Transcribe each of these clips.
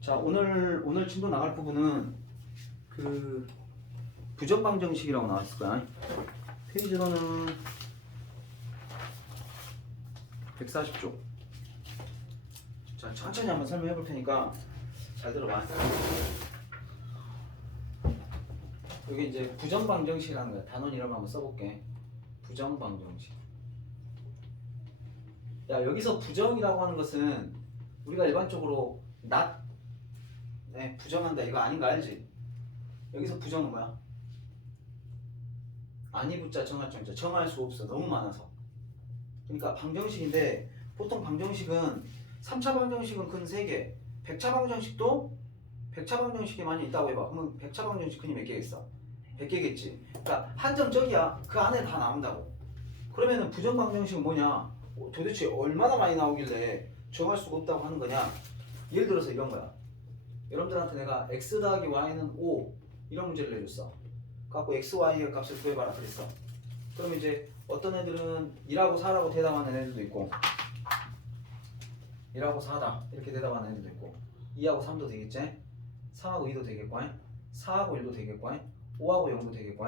자, 오늘 진도 나갈 부분은 그 부정방정식이라고 나왔을 거야. 페이지로는 140쪽. 자, 천천히 한번 설명해 볼 테니까 잘 들어봐. 여기 이제 부정방정식이라는 거야. 단원 이름 한번 써볼게. 부정방정식. 야, 여기서 부정이라고 하는 것은 우리가 일반적으로 not, 네, 부정한다 이거 아닌 거 알지? 여기서 부정은 뭐야? 아니 붙자 정할정자 정할 수 없어. 너무 많아서. 그러니까 방정식인데 보통 방정식은 3차 방정식은 근 3개, 100차 방정식도 100차 방정식이 많이 있다고 해봐. 그러면 100차 방정식 근이 몇 개겠어? 100개겠지. 그러니까 한점 저기야. 그 안에 다 나온다고. 그러면은 부정 방정식은 뭐냐? 도대체 얼마나 많이 나오길래 정할 수가 없다고 하는 거냐? 예를 들어서 이런 거야. 여러분들한테 내가 x 더하기 y는 5 이런 문제를 내줬어. 갖고 x, y의 값을 구해봐라 그랬어. 그럼 이제 어떤 애들은 2라고 4라고 대답하는 애들도 있고 1하고 4다 이렇게 대답하는 애들도 있고 2하고 3도 되겠지? 3하고 2도 되겠고 4하고 1도 되겠고 5하고 0도 되겠고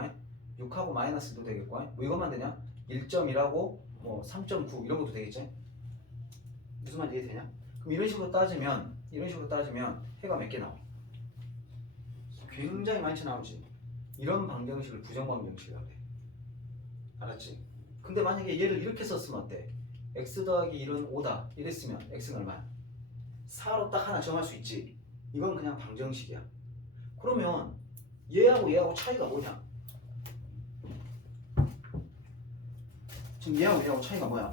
6하고 마이너스도 되겠고 뭐 이것만 되냐? 1.1하고 뭐 3.9 이런 것도 되겠지? 무슨 말인지 이해되냐? 그럼 이런 식으로 따지면 해가 몇 개 나와? 굉장히 많이 나오지. 이런 방정식을 부정방정식이라고 해. 알았지? 근데 만약에 얘를 이렇게 썼으면 어때? x 더하기 1은 5다 이랬으면 x는 얼마야? 4로 딱 하나 정할 수 있지. 이건 그냥 방정식이야. 그러면 얘하고 차이가 뭐냐? 지금 얘하고 차이가 뭐야?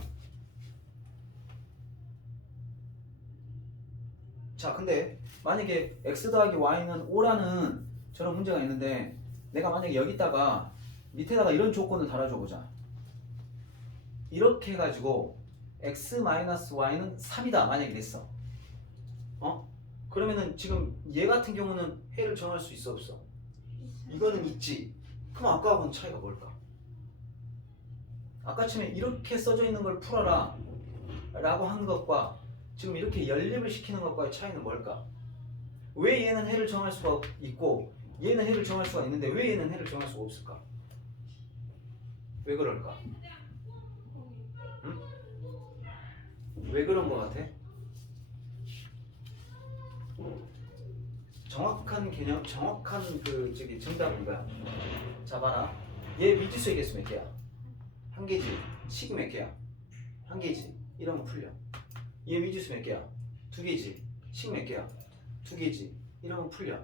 자, 근데 만약에 x 더하기 y는 5라는 저런 문제가 있는데 내가 만약에 여기다가 밑에다가 이런 조건을 달아줘 보자. 이렇게 해가지고 x-y는 3이다 만약에 됐어. 그러면은 지금 얘 같은 경우는 해를 정할 수 있어 없어? 이거는 있지. 그럼 아까하고는 차이가 뭘까? 아까 처음에 이렇게 써져 있는 걸 풀어라 라고 한 것과 지금 이렇게 연립을 시키는 것과의 차이는 뭘까? 왜 얘는 해를 정할 수가 있고 얘는 해를 정할 수가 있는데 왜 얘는 해를 정할 수가 없을까? 왜 그럴까? 응? 왜 그런 것 같아? 정확한 개념, 정확한 그 정답은 이거야. 자, 봐라. 얘 미지수의 개수 몇 개야? 한 개지. 식이 몇 개야? 한 개지. 이런 거 풀려. 얘 미지수 몇 개야? 두 개지. 식 몇 개야? 두 개지. 이런 거 풀려.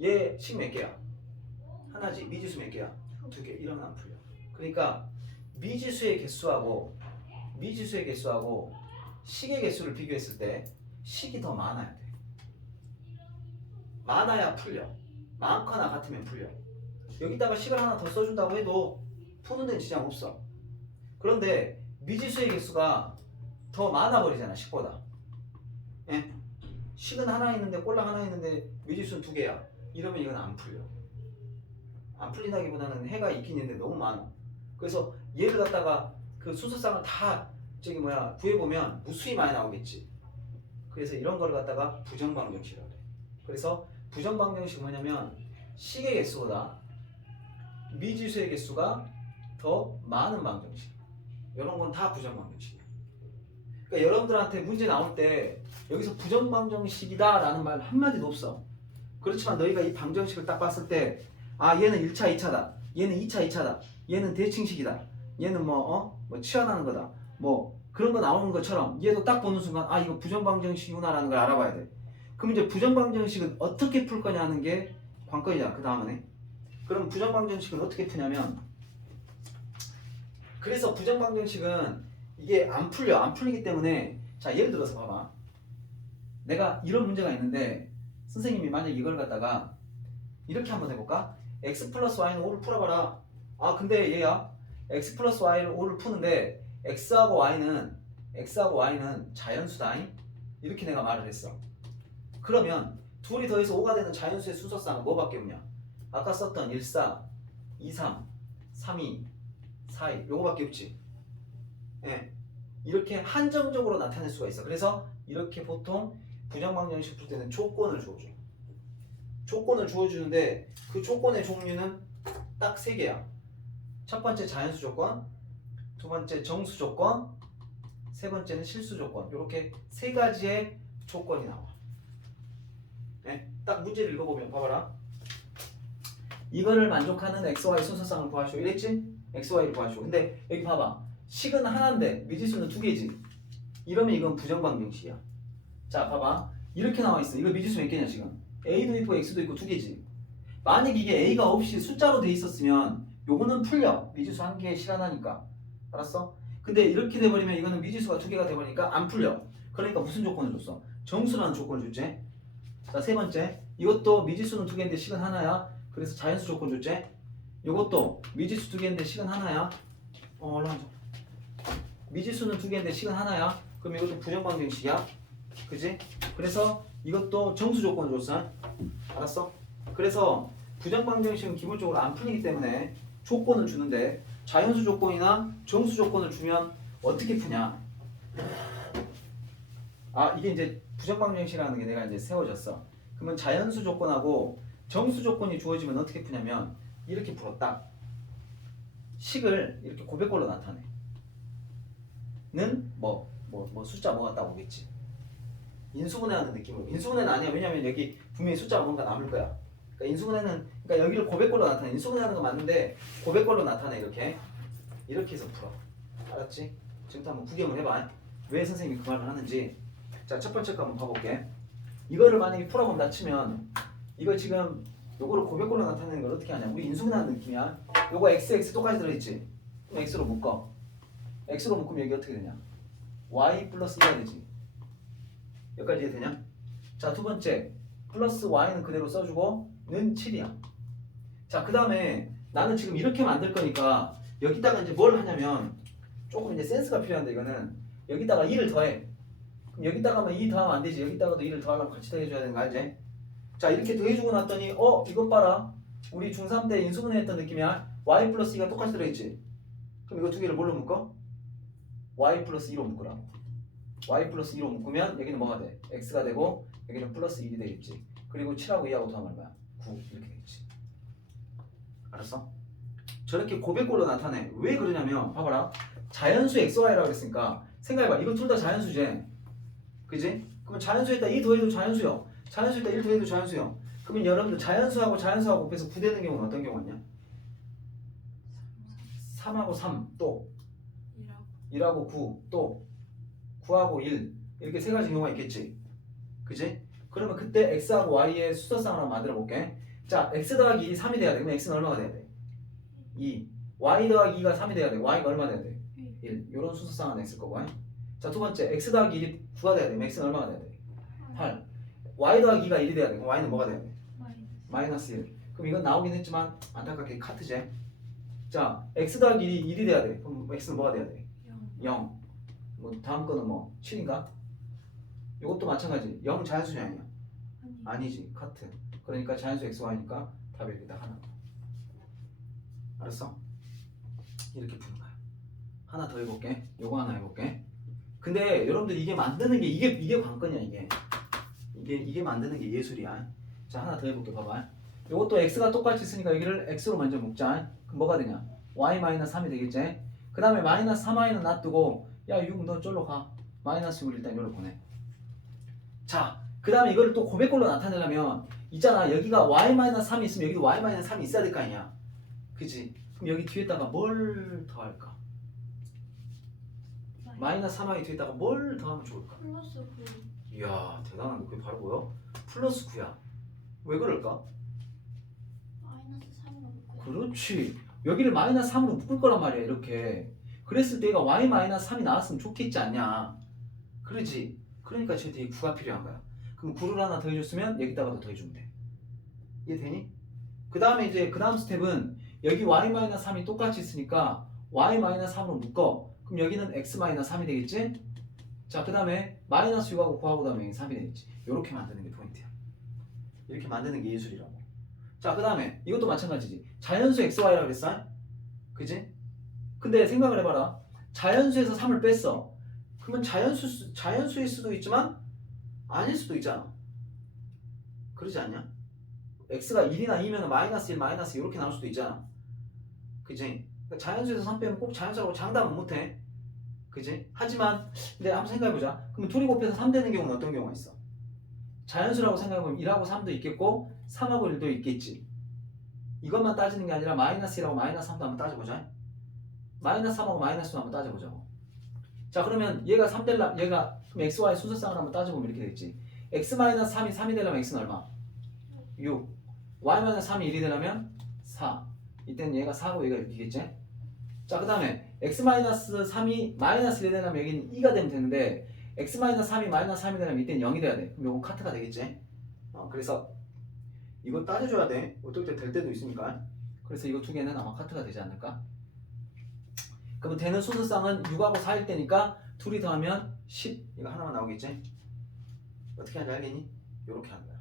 얘 식 몇 개야? 하나지. 미지수 몇 개야? 두 개. 이런 거 안 풀려. 그러니까 미지수의 개수하고 식의 개수를 비교했을 때 식이 더 많아야 돼. 많아야 풀려. 많거나 같으면 풀려. 여기다가 식을 하나 더 써준다고 해도 푸는 데는 지장 없어. 그런데 미지수의 개수가 더 많아버리잖아, 식보다. 예? 식은 하나 있는데 꼴랑 하나 있는데 미지수는 두 개야. 이러면 이건 안 풀려. 안 풀린다기보다는 해가 있긴 있는데 너무 많아. 그래서 얘를 갖다가 그 순서상을 다 구해보면 무수히 많이 나오겠지. 그래서 이런 걸 갖다가 부정방정식이라고 해. 그래서 부정방정식은 뭐냐면 식의 개수보다 미지수의 개수가 더 많은 방정식. 이런 건 다 부정방정식이야. 그러니까 여러분들한테 문제 나올 때 여기서 부정방정식이다 라는 말 한마디도 없어. 그렇지만 너희가 이 방정식을 딱 봤을 때 얘는 1차 2차다, 얘는 2차 2차다, 얘는 대칭식이다, 얘는 뭐 치환하는 거다, 뭐 그런 거 나오는 것처럼 얘도 딱 보는 순간 이거 부정방정식이구나 라는 걸 알아봐야 돼. 그럼 이제 부정방정식은 어떻게 풀 거냐 하는 게 관건이야. 그 다음에 그럼 부정방정식은 어떻게 푸냐면, 그래서 부정방정식은 이게 안 풀리기 때문에, 자, 예를 들어서 봐봐. 내가 이런 문제가 있는데 선생님이 만약 이걸 갖다가 이렇게 한번 해볼까? x 플러스 y는 5를 풀어봐라. 근데 얘야 x 플러스 y를 5를 푸는데 x하고 y는 자연수다. 이렇게 내가 말을 했어. 그러면 둘이 더해서 5가 되는 자연수의 순서상은 뭐밖에 없냐? 아까 썼던 1, 4, 2, 3, 3, 2, 4, 2 요거밖에 없지. 예. 이렇게 한정적으로 나타낼 수가 있어. 그래서 이렇게 보통 부정방정식 풀 때는 조건을 주어줘. 조건을 주어주는데 그 조건의 종류는 딱 3개야. 첫 번째 자연수 조건, 두 번째 정수 조건, 세 번째는 실수 조건. 이렇게 3가지의 조건이 나와. 네? 딱 문제를 읽어보면 봐봐라. 이거를 만족하는 XY 순서쌍을 구하시오. 이랬지? XY를 구하시오. 근데 여기 봐봐. 식은 하나인데 미지수는 2개지. 이러면 이건 부정방정식이야. 자 봐봐. 이렇게 나와 있어. 이거 미지수 몇 개냐 지금? A도 있고 X도 있고 2개지. 만약 이게 A가 없이 숫자로 돼 있었으면 요거는 풀려. 미지수 1개에 실하나니까. 알았어? 근데 이렇게 돼버리면 이거는 미지수가 2개가 돼버리니까 안 풀려. 그러니까 무슨 조건을 줬어? 정수라는 조건을 줬지. 자, 세 번째. 이것도 미지수는 2개인데 식은 하나야. 그래서 자연수 조건 줬지. 이것도 미지수 2개인데 식은 하나야. 얼른 앉아. 미지수는 2개인데 식은 하나야. 그럼 이것도 부정방정식이야. 그지? 그래서 이것도 정수 조건을 줬어. 알았어? 그래서 부정방정식은 기본적으로 안 풀리기 때문에 조건을 주는데 자연수 조건이나 정수 조건을 주면 어떻게 푸냐? 이게 이제 부정방정식이라는 게 내가 이제 세워졌어. 그러면 자연수 조건하고 정수 조건이 주어지면 어떻게 푸냐면 이렇게 풀었다. 식을 이렇게 고백꼴로 나타내. 는 숫자 뭐가 딱 오겠지. 인수분해하는 느낌으로. 인수분해는 아니야. 왜냐면 여기 분명히 숫자가 뭔가 남을 거야. 그러니까 인수분해는 그러니까 여기를 고백꼴로 나타내. 인수분해하는 거 맞는데 고백꼴로 나타내. 이렇게 해서 풀어. 알았지? 지금부터 한번 구경을 해봐. 왜 선생님이 그 말을 하는지. 자, 첫 번째 거 한번 봐볼게. 이거를 만약에 풀어보면 나 치면 이거 지금 요거를 고백꼴로 나타내는 걸 어떻게 하냐. 우리 인수분해하는 느낌이야. 요거 x 똑같이 들어있지. 그럼 x로 묶어. x로 묶으면 여기 어떻게 되냐. y 플러스 2가 되지. 여기까지 이해되냐? 자, 두 번째 플러스 y는 그대로 써주고 는 7이야. 자, 그 다음에 나는 지금 이렇게 만들 거니까 여기다가 이제 뭘 하냐면 조금 이제 센스가 필요한데 이거는 여기다가 2를 더해. 그럼 여기다가만 2 더하면 안 되지. 여기다가도 2를 더하려면 같이 더해줘야 되는 거 알지? 자, 이렇게 더해주고 났더니 이것 봐라. 우리 중3 때 인수분해 했던 느낌이야. y 플러스 2가 똑같이 들어있지. 그럼 이거 두 개를 뭘로 묶어? y 플러스 2로 묶으라고. y 플러스 2로 묶으면 여기는 뭐가 돼? x가 되고 여기는 플러스 1이 되겠지. 그리고 7하고 2하고 더하면 얼마야? 9 이렇게 되겠지. 알았어? 저렇게 고백꼴로 나타내. 왜 그러냐면 봐봐라. 자연수 xy라고 그랬으니까 생각해봐. 이거 둘 다 자연수지. 그지? 그러면 자연수에다 2 더해도 자연수요. 자연수에다 1 더해도 자연수요. 그러면 여러분들 자연수하고 곱해서 9 되는 경우는 어떤 경우냐? 3하고 3 또 1하고 9 또 9하고 1 이렇게 3가지 경우가 있겠지. 그지? 그러면 그때 x하고 y의 수서쌍을 한번 만들어 볼게. 자, x 더하기 1이 3이 돼야 돼. 그럼 x는 얼마가 돼야 돼? 2. y 더하기 2가 3이 돼야 돼. y가 얼마 돼야 돼? 1. 이런 수서쌍 하나 있을 거고. 자, 두 번째 x 더하기 1이 9가 돼야 돼. 그럼 x는 얼마가 돼야 돼? 8. y 더하기 2가 1이 돼야 돼. 그럼 y는 뭐가 돼야 돼? 마이너스 1. 그럼 이건 나오긴 했지만 안타깝게 카트제. 자, x 더하기 1이 돼야 돼. 그럼 x는 뭐가 돼야 돼? 0. 뭐 다음 거는 7인가? 이것도 마찬가지. 0 자연수냐 아니야? 아니지. 카트. 그러니까 자연수 xy니까 답이 이렇게 딱 하나. 알았어? 이렇게 푸는 거야. 하나 더 해볼게. 요거 하나 해볼게. 근데 여러분들 이게 만드는 게 이게 관건이야. 이게 만드는 게 예술이야. 자, 하나 더 해볼게. 봐봐. 요것도 x가 똑같이 있으니까 여기를 x로 먼저 묶자. 그럼 뭐가 되냐? y-3이 되겠지? 그 다음에 마이너스 3y는 놔두고 야 6 너 쫄로 가. 마이너스 6을 일단 여기로 보내. 자, 그 다음에 이거를 또 고백꼴로 나타내려면 있잖아. 여기가 y-3이 있으면 여기도 y-3이 있어야 될 거 아니야. 그치? 그럼 여기 뒤에다가 뭘 더할까? 마이너스 3y 뒤에다가 뭘 더하면 좋을까? 플러스 9. 이야 대단한데 그게 바로 뭐야? 플러스 9야. 왜 그럴까? 마이너스 3으로 묶어요. 그렇지. 여기를 마이너스 3으로 묶을 거란 말이야. 이렇게. 그랬을 때 얘가 y-3이 나왔으면 좋겠지 않냐. 그러지. 그러니까 쟤 뒤에 9가 필요한 거야. 그럼 9를 하나 더해줬으면 여기다가도 더해주면 돼. 이해되니? 그 다음에 이제 그 다음 스텝은 여기 y-3이 똑같이 있으니까 y-3으로 묶어. 그럼 여기는 x-3이 되겠지? 자, 그 다음에 마이너스 6하고 9하고 다음에 3이 되겠지. 이렇게 만드는 게 포인트야. 이렇게 만드는 게 예술이라고. 자, 그 다음에 이것도 마찬가지지. 자연수 xy라고 그랬어? 그지? 근데 생각을 해봐라. 자연수에서 3을 뺐어. 그러면 자연수일 수도 있지만 아닐 수도 있잖아. 그러지 않냐? x가 1이나 2면 마이너스 1, 마이너스 2 이렇게 나올 수도 있잖아. 그지? 그러니까 자연수에서 3 빼면 꼭 자연수라고 장담은 못해. 그지? 하지만 근데 한번 생각해보자. 그럼 둘이 곱해서 3 되는 경우는 어떤 경우가 있어? 자연수라고 생각해보면 1하고 3도 있겠고 3하고 1도 있겠지. 이것만 따지는 게 아니라 마이너스 1하고 마이너스 3도 한번 따져보자. 마이너스 3하고 마이너스 2 한번 따져보자고. 자 그러면 얘가 3 되려 얘가 그럼 xy 순서상을 한번 따져보면 이렇게 되겠지. x 마이너스 3이 되려면 x는 얼마? 6. y 마이너스 3이 1이 되려면 4. 이때는 얘가 4고 얘가 6이겠지. 자 그 다음에 x 마이너스 3이 마이너스 1이 되려면 여기는 2가 되면 되는데 x 마이너스 3이 마이너스 3이 되려면 이때는 0이 돼야 돼. 그럼 요건 카트가 되겠지. 그래서 이거 따져줘야 돼. 어떨 때 될 때도 있으니까. 그래서 이거 두 개는 아마 카트가 되지 않을까? 그러면 되는 순서상은 6하고 4일 때니까 둘이 더하면 10. 이거 하나만 나오겠지? 어떻게 하는지 알겠니? 요렇게 하는 거야.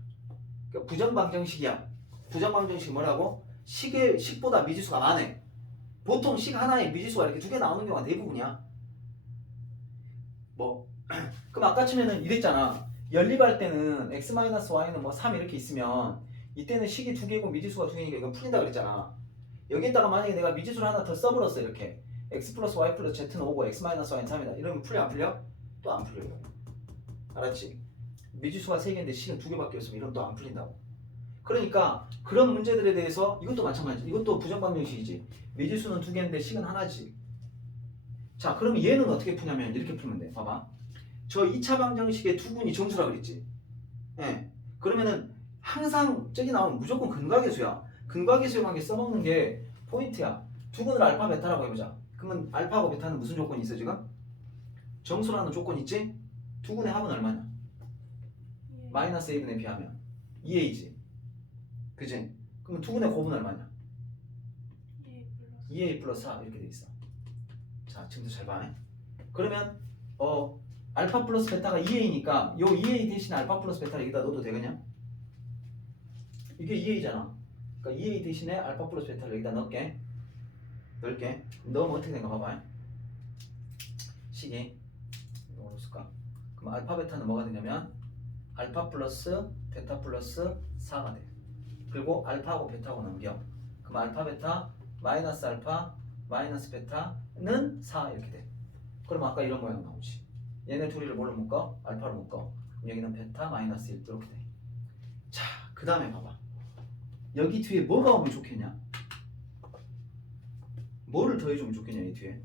그러니까 부정방정식이야. 부정방정식이 뭐라고? 10보다 미지수가 많아. 보통 식 하나에 미지수가 이렇게 두 개 나오는 경우가 대부분이야. 뭐 그럼 아까 치면은 이랬잖아. 연립할 때는 x-y는 뭐 3 이렇게 있으면 이때는 식이 두 개고 미지수가 두 개니까 이건 풀린다 그랬잖아. 여기에다가 만약에 내가 미지수를 하나 더 써버렸어. 이렇게 x 플러스 y 플러스 z는 5고 x 마이너스 y는 3이다. 이러면 풀려 안 풀려? 또 안 풀려. 알았지? 미지수가 3개인데 식은 2개밖에 없으면 이건 또 안 풀린다고. 그러니까 그런 문제들에 대해서 이것도 마찬가지. 이것도 부정방정식이지. 미지수는 2개인데 식은 하나지. 자 그러면 얘는 어떻게 푸냐면 이렇게 풀면 돼. 봐봐. 저 2차 방정식의 두분이 정수라 그랬지. 예. 그러면은 항상 저기 나오면 무조건 근각계수야. 근각계수에만 써먹는 게 포인트야. 두분을 알파 베타라고 해보자. 그러면 알파하고 베타는 무슨 조건이 있어 지금? 정수라는 조건 있지? 두분의 합은 얼마냐? 마이너스 a분의 b 하면 2a지. 그지? 그러면 두분의 곱은 얼마냐? 2a 플러스 4 이렇게 돼 있어. 자 지금도 잘 봐. 그러면 알파 플러스 베타가 2a니까 요 2a 대신 알파 플러스 베타를 여기다 넣어도 되겠냐? 이게 2a잖아. 그러니까 2a 대신에 알파 플러스 베타를 여기다 넣을게. 넣으면 어떻게 된가 봐봐. 식이 뭐로 쓸까? 그럼 알파 베타는 뭐가 되냐면 알파 플러스 베타 플러스 4가 돼. 그리고 알파하고 베타하고 넘겨. 그럼 알파 베타 마이너스 알파 마이너스 베타는 4 이렇게 돼. 그럼 아까 이런 모양 나오지. 얘네 둘이를 뭘로 묶어? 알파로 묶어. 그럼 여기는 베타 마이너스 1 이렇게 돼. 자, 그 다음에 봐봐. 여기 뒤에 뭐가 오면 좋겠냐? 뭐를 더해주면 좋겠냐 이 뒤에?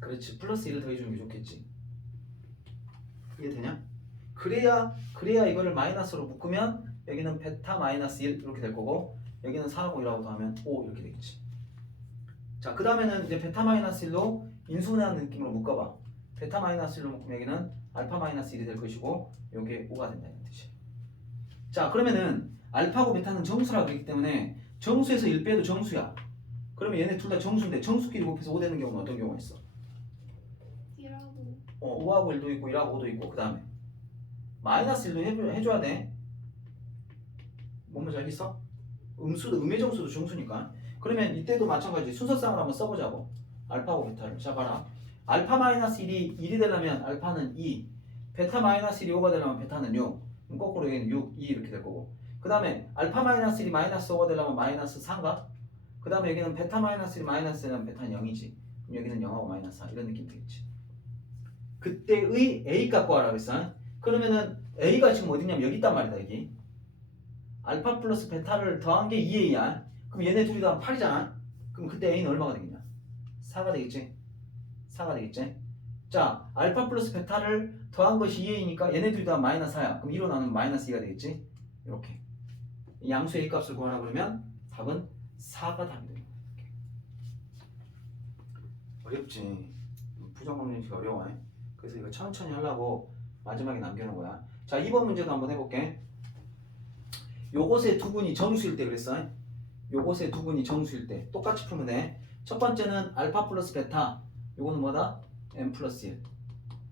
그렇지, 플러스 1을 더해주는 게 좋겠지. 이게 되냐? 그래야 이거를 마이너스로 묶으면 여기는 베타 마이너스 1 이렇게 될 거고 여기는 4하고 1하고 더하면 5 이렇게 되겠지. 자, 그 다음에는 이제 베타 마이너스 1로 인수분해하는 느낌으로 묶어봐. 베타 마이너스 1로 묶으면 여기는 알파 마이너스 1이 될 것이고 요게 5가 된다는 뜻이야. 자, 그러면은 알파하고 베타는 정수라고 그랬기 때문에 정수에서 1 빼도 정수야. 그러면 얘네 둘 다 정수인데 정수끼리 곱해서 5 되는 경우는 어떤 경우가 있어? 1하고 5하고 1도 있고 1하고 5도 있고 그 다음에 마이너스 1도 해줘야 돼. 뭔지 알겠어? 음의 정수도 정수니까. 그러면 이때도 마찬가지 순서상을 한번 써보자고. 알파하고 베타를. 자 봐라. 알파 마이너스 1이 되려면 알파는 2, 베타 마이너스 1이 5가 되려면 베타는 6. 그럼 거꾸로 여기는 6, 2 이렇게 될 거고. 그 다음에 알파 마이너스 1이 마이너스 5가 되려면 마이너스 3가. 그 다음에 여기는 베타 마이너스 1이 마이너스 되려면 베타는 0이지. 그럼 여기는 0하고 마이너스 4 이런 느낌 되겠지. 그때의 A 갖고 와라 그랬어. 그러면은 A가 지금 어디냐면 여기 있단 말이다 여기. 알파 플러스 베타를 더한 게 2A야. 그럼 얘네 둘이 더하면 8이잖아. 그럼 그때 A는 얼마가 되겠냐? 4가 되겠지. 4가 되겠지. 자, 알파 플러스 베타를 더한 것이 2A니까 얘네 둘이 더하면 마이너스 4야. 그럼 2로 나누면 마이너스 2가 되겠지. 이렇게. 양수 A 값을 구하라 그러면 답은 4가 답이 되는 거야. 어렵지. 부정방정식 어려워. 그래서 이거 천천히 하려고 마지막에 남겨놓은 거야. 자, 2번 문제도 한번 해볼게. 요것의 두 분이 정수일 때 그랬어. 요것의 두 분이 정수일 때 똑같이 풀면 돼. 첫 번째는 알파 플러스 베타. 요거는 뭐다? m 플러스 1.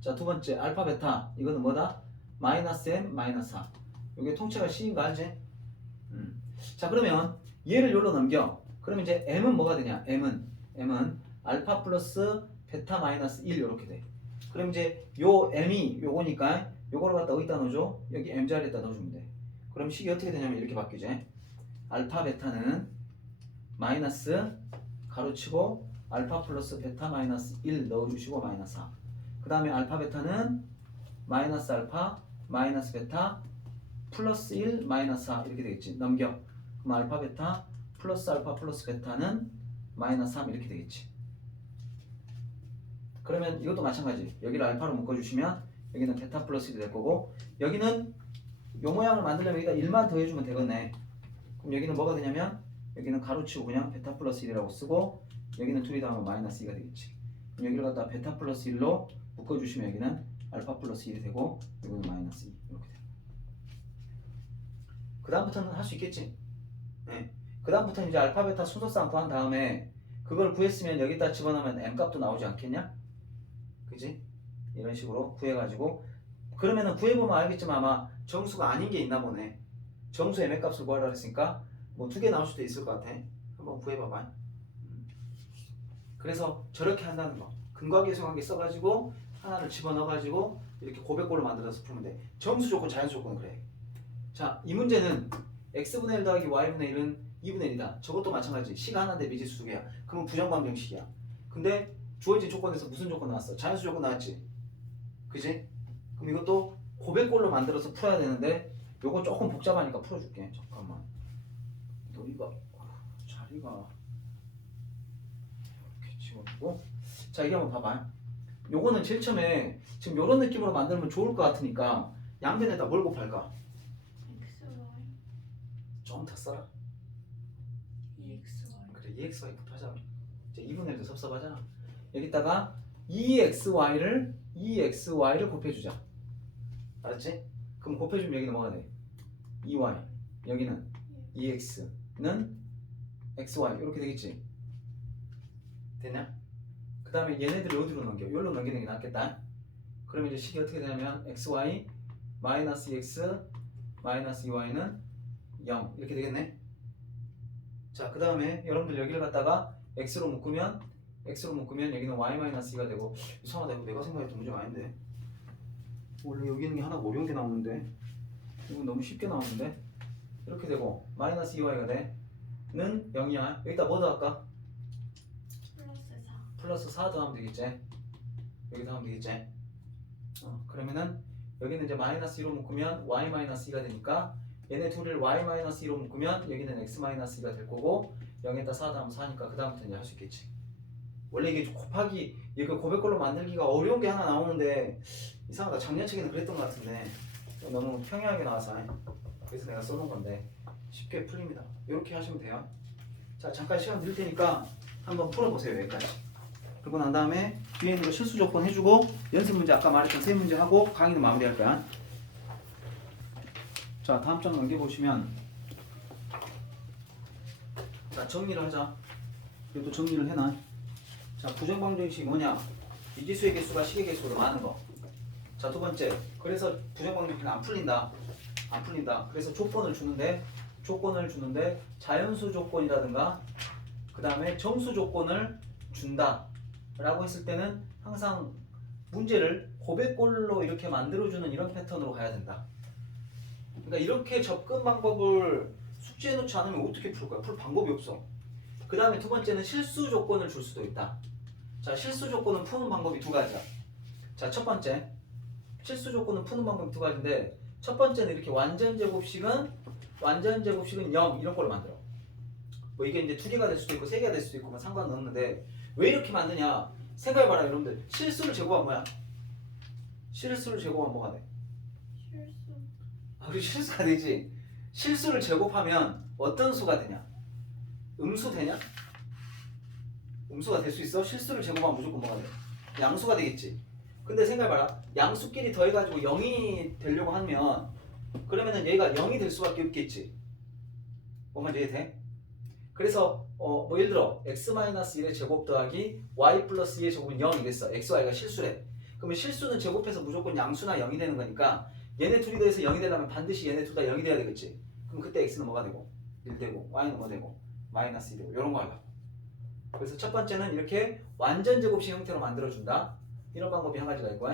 자, 두 번째 알파 베타. 이거는 뭐다? 마이너스 m 마이너스 4. 요게 통째가 C인 거 알지? 자, 그러면 얘를 여기로 넘겨. 그러면 이제 m은 뭐가 되냐? m은 알파 플러스 베타 마이너스 1 이렇게 돼. 그럼 이제 요 m이 요거니까 요거를 갖다 어디다 넣어줘? 여기 m 자리에다 넣어주면 돼. 그럼 식이 어떻게 되냐면 이렇게 바뀌지. 알파 베타는 마이너스 가로치고 알파 플러스 베타 마이너스 1 넣어주시고 마이너스 4. 그 다음에 알파 베타는 마이너스 알파 마이너스 베타 플러스 1 마이너스 4 이렇게 되겠지. 넘겨. 그럼 알파 베타 플러스 알파 플러스 베타는 마이너스 3 이렇게 되겠지. 그러면 이것도 마찬가지. 여기를 알파로 묶어주시면 여기는 베타 플러스 1이 될 거고, 여기는 요 모양을 만들려면 여기다 1만 더해주면 되겠네. 그럼 여기는 뭐가 되냐면 여기는 가로치고 그냥 베타 플러스 1이라고 쓰고, 여기는 2이 더하면 마이너스 2가 되겠지. 그럼 여기를 갖다 베타 플러스 1로 묶어주시면 여기는 알파 플러스 1이 되고, 여기는 마이너스 2 이렇게 돼요. 그 다음부터는 할 수 있겠지. 네. 그 다음부터는 이제 알파 베타 순서쌍 더한 다음에 그걸 구했으면 여기다 집어넣으면 m 값도 나오지 않겠냐? 그지? 이런 식으로 구해가지고, 그러면은 구해보면 알겠지만 아마 정수가 아닌 게 있나 보네. 정수 m의 값을 구하라 그랬으니까 뭐 2개 나올 수도 있을 것 같아. 한번 구해봐봐. 그래서 저렇게 한다는 거. 근과계수관계 써가지고 하나를 집어넣어가지고 이렇게 고백골로 만들어서 풀면 돼. 정수 조건, 자연수 조건은 그래. 자, 이 문제는 x분의 1 더하기 y분의 1은 2분의 1이다. 저것도 마찬가지. 시가 하나인데 미지수 두 개야. 그러면 부정방정식이야. 근데 주어진 조건에서 무슨 조건 나왔어? 자연수 조건 나왔지? 그지? 그럼 이것도 고백골로 만들어서 풀어야 되는데 요거 조금 복잡하니까 풀어줄게. 잠깐만. 너희가 자리가 이렇게 지워주고. 자, 이게 한번 봐봐. 요거는 제일 처음에 지금 요런 느낌으로 만들면 좋을 것 같으니까 양변에다 뭘 곱할까? XY 좀 더 써라. EXY 그래, EXY 곱하자. 이제 2분의 1도 섭섭하잖아. 여기다가 EXY를 곱해주자. 알았지? 그럼 곱해주면 여기는 뭐가 돼? EY, 여기는 EX는 XY 이렇게 되겠지? 됐냐? 그 다음에 얘네들을 어디로 넘겨? 여기로 넘기는 게 낫겠다. 그러면 이제 식이 어떻게 되냐면 XY 마이너스 EX 마이너스 EY는 0 이렇게 되겠네? 자, 그 다음에 여러분들 여기를 갖다가 X로 묶으면 여기는 Y-2가 되고, 이상하다. 이거 내가 생각했던 문제가 아닌데. 원래 여기 있는 게 하나 어려운 게 나오는데 이건 너무 쉽게 나오는데. 이렇게 되고 마이너스 2y가 돼. 는 0이야. 여기다 뭐 더할까? 플러스 4 플러스 4 더하면 되겠지. 여기다 하면 되겠지. 그러면은 여기는 이제 마이너스 2로 묶으면 y-2가 되니까 얘네 둘을 y-2로 묶으면 여기는 x-2가 될 거고, 0에다 4 더하면 4니까 그 다음부터 이제 할 수 있겠지. 원래 이게 곱하기 이거 고백걸로 만들기가 어려운 게 하나 나오는데 이상하다. 작년 책에는 그랬던 것 같은데 너무 평이하게 나와서 그래서 내가 써놓은 건데 쉽게 풀립니다. 이렇게 하시면 돼요. 자, 잠깐 시간 드릴 테니까 한번 풀어보세요. 여기까지. 그리고 난 다음에 뒤에 있는 거 실수 조건 해주고 연습 문제 아까 말했던 세 문제 하고 강의는 마무리할 거야. 자, 다음 장 넘겨보시면, 자, 정리를 하자. 이것도 정리를 해놔. 자, 부정방정식이 뭐냐? 미지수의 개수가 식의 개수보다 많은 거. 자, 두 번째. 그래서 부정방정식은 안 풀린다. 그래서 조건을 주는데 자연수 조건이라든가 그 다음에 정수 조건을 준다 라고 했을 때는 항상 문제를 고백골로 이렇게 만들어주는 이런 패턴으로 가야 된다. 그러니까 이렇게 접근 방법을 숙지해 놓지 않으면 어떻게 풀 거야? 풀 방법이 없어. 그 다음에 두 번째는 실수 조건을 줄 수도 있다. 자, 실수 조건은 푸는 방법이 두 가지야. 자, 첫 번째 실수 조건은 푸는 방법이 두 가지인데, 첫 번째는 이렇게 완전 제곱식은 0 이런 걸로 만들어. 뭐 이게 이제 두 개가 될 수도 있고 세 개가 될 수도 있고 뭐 상관은 없는데, 왜 이렇게 만드냐 생각해봐라. 여러분들 실수를 제곱하면 뭐야? 실수를 제곱하면 뭐가 돼? 실수 그리고 실수가 되지. 실수를 제곱하면 어떤 수가 되냐? 음수 되냐? 음수가 될 수 있어? 실수를 제곱하면 무조건 뭐가 돼? 양수가 되겠지. 근데 생각해봐라. 양수끼리 더해가지고 0이 되려고 하면 그러면은 얘가 0이 될 수밖에 없겠지. 뭔가 이해돼? 그래서 뭐 예를 들어 x-1의 제곱 더하기 y 플러스 2의 제곱은 0이 됐어. x, y가 실수래. 그러면 실수는 제곱해서 무조건 양수나 0이 되는 거니까 얘네 둘이 더해서 0이 되려면 반드시 얘네 둘 다 0이 돼야 되겠지. 그럼 그때 x는 뭐가 되고? 1 되고 y는 뭐 되고? 마이너스 2 되고. 이런 거 하려고. 그래서 첫 번째는 이렇게 완전 제곱식 형태로 만들어준다. 이런 방법이 한 가지가 있고,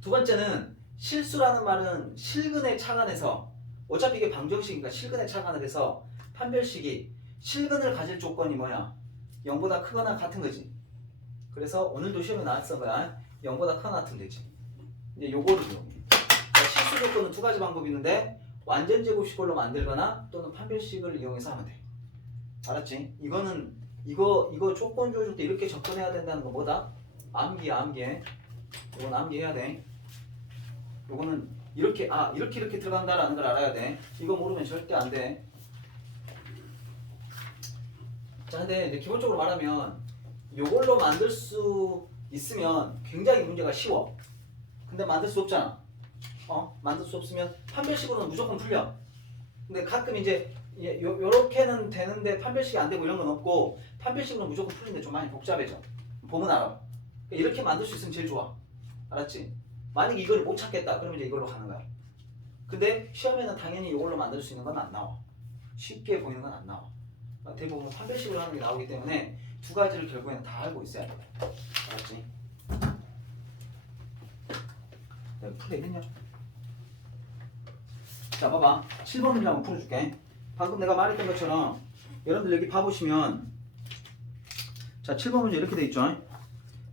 두 번째는 실수라는 말은 실근에 착안해서 어차피 이게 방정식이니까 실근에 착안을 해서 판별식이 실근을 가질 조건이 뭐냐? 0보다 크거나 같은 거지. 그래서 오늘도 시험에 나왔던 거야. 0보다 크거나 같은 되지. 이제 요거를 이용해. 그러니까 실수 조건은 두 가지 방법이 있는데 완전 제곱식으로 만들거나 또는 판별식을 이용해서 하면 돼. 알았지? 이거는 이거 조건 조절 때 이렇게 접근해야 된다는 거 뭐다? 암기야, 암기해. 이건 암기해야 돼. 요거는 이렇게 이렇게 들어간다라는 걸 알아야 돼. 이거 모르면 절대 안 돼. 자, 근데 이제 기본적으로 말하면 요걸로 만들 수 있으면 굉장히 문제가 쉬워. 근데 만들 수 없잖아. 만들 수 없으면 판별식으로는 무조건 풀려. 근데 가끔 이제 요렇게는 되는데 판별식이 안 되고 이런 건 없고 판별식으로 무조건 풀리는데 좀 많이 복잡해져. 보면 알아. 그러니까 이렇게 만들 수 있으면 제일 좋아. 알았지? 만약에 이걸 못 찾겠다 그러면 이제 이걸로 가는 거야. 근데 시험에는 당연히 이걸로 만들 수 있는 건 안 나와. 쉽게 보이는 건 안 나와. 대부분 판별식으로 하는 게 나오기 때문에 두 가지를 결국에는 다 알고 있어야 돼. 알았지? 내가 풀리겠냐? 자, 봐봐. 7번 문제 한번 풀어줄게. 방금 내가 말했던 것처럼 여러분들 여기 봐보시면 자, 7번 문제 이렇게 돼 있죠.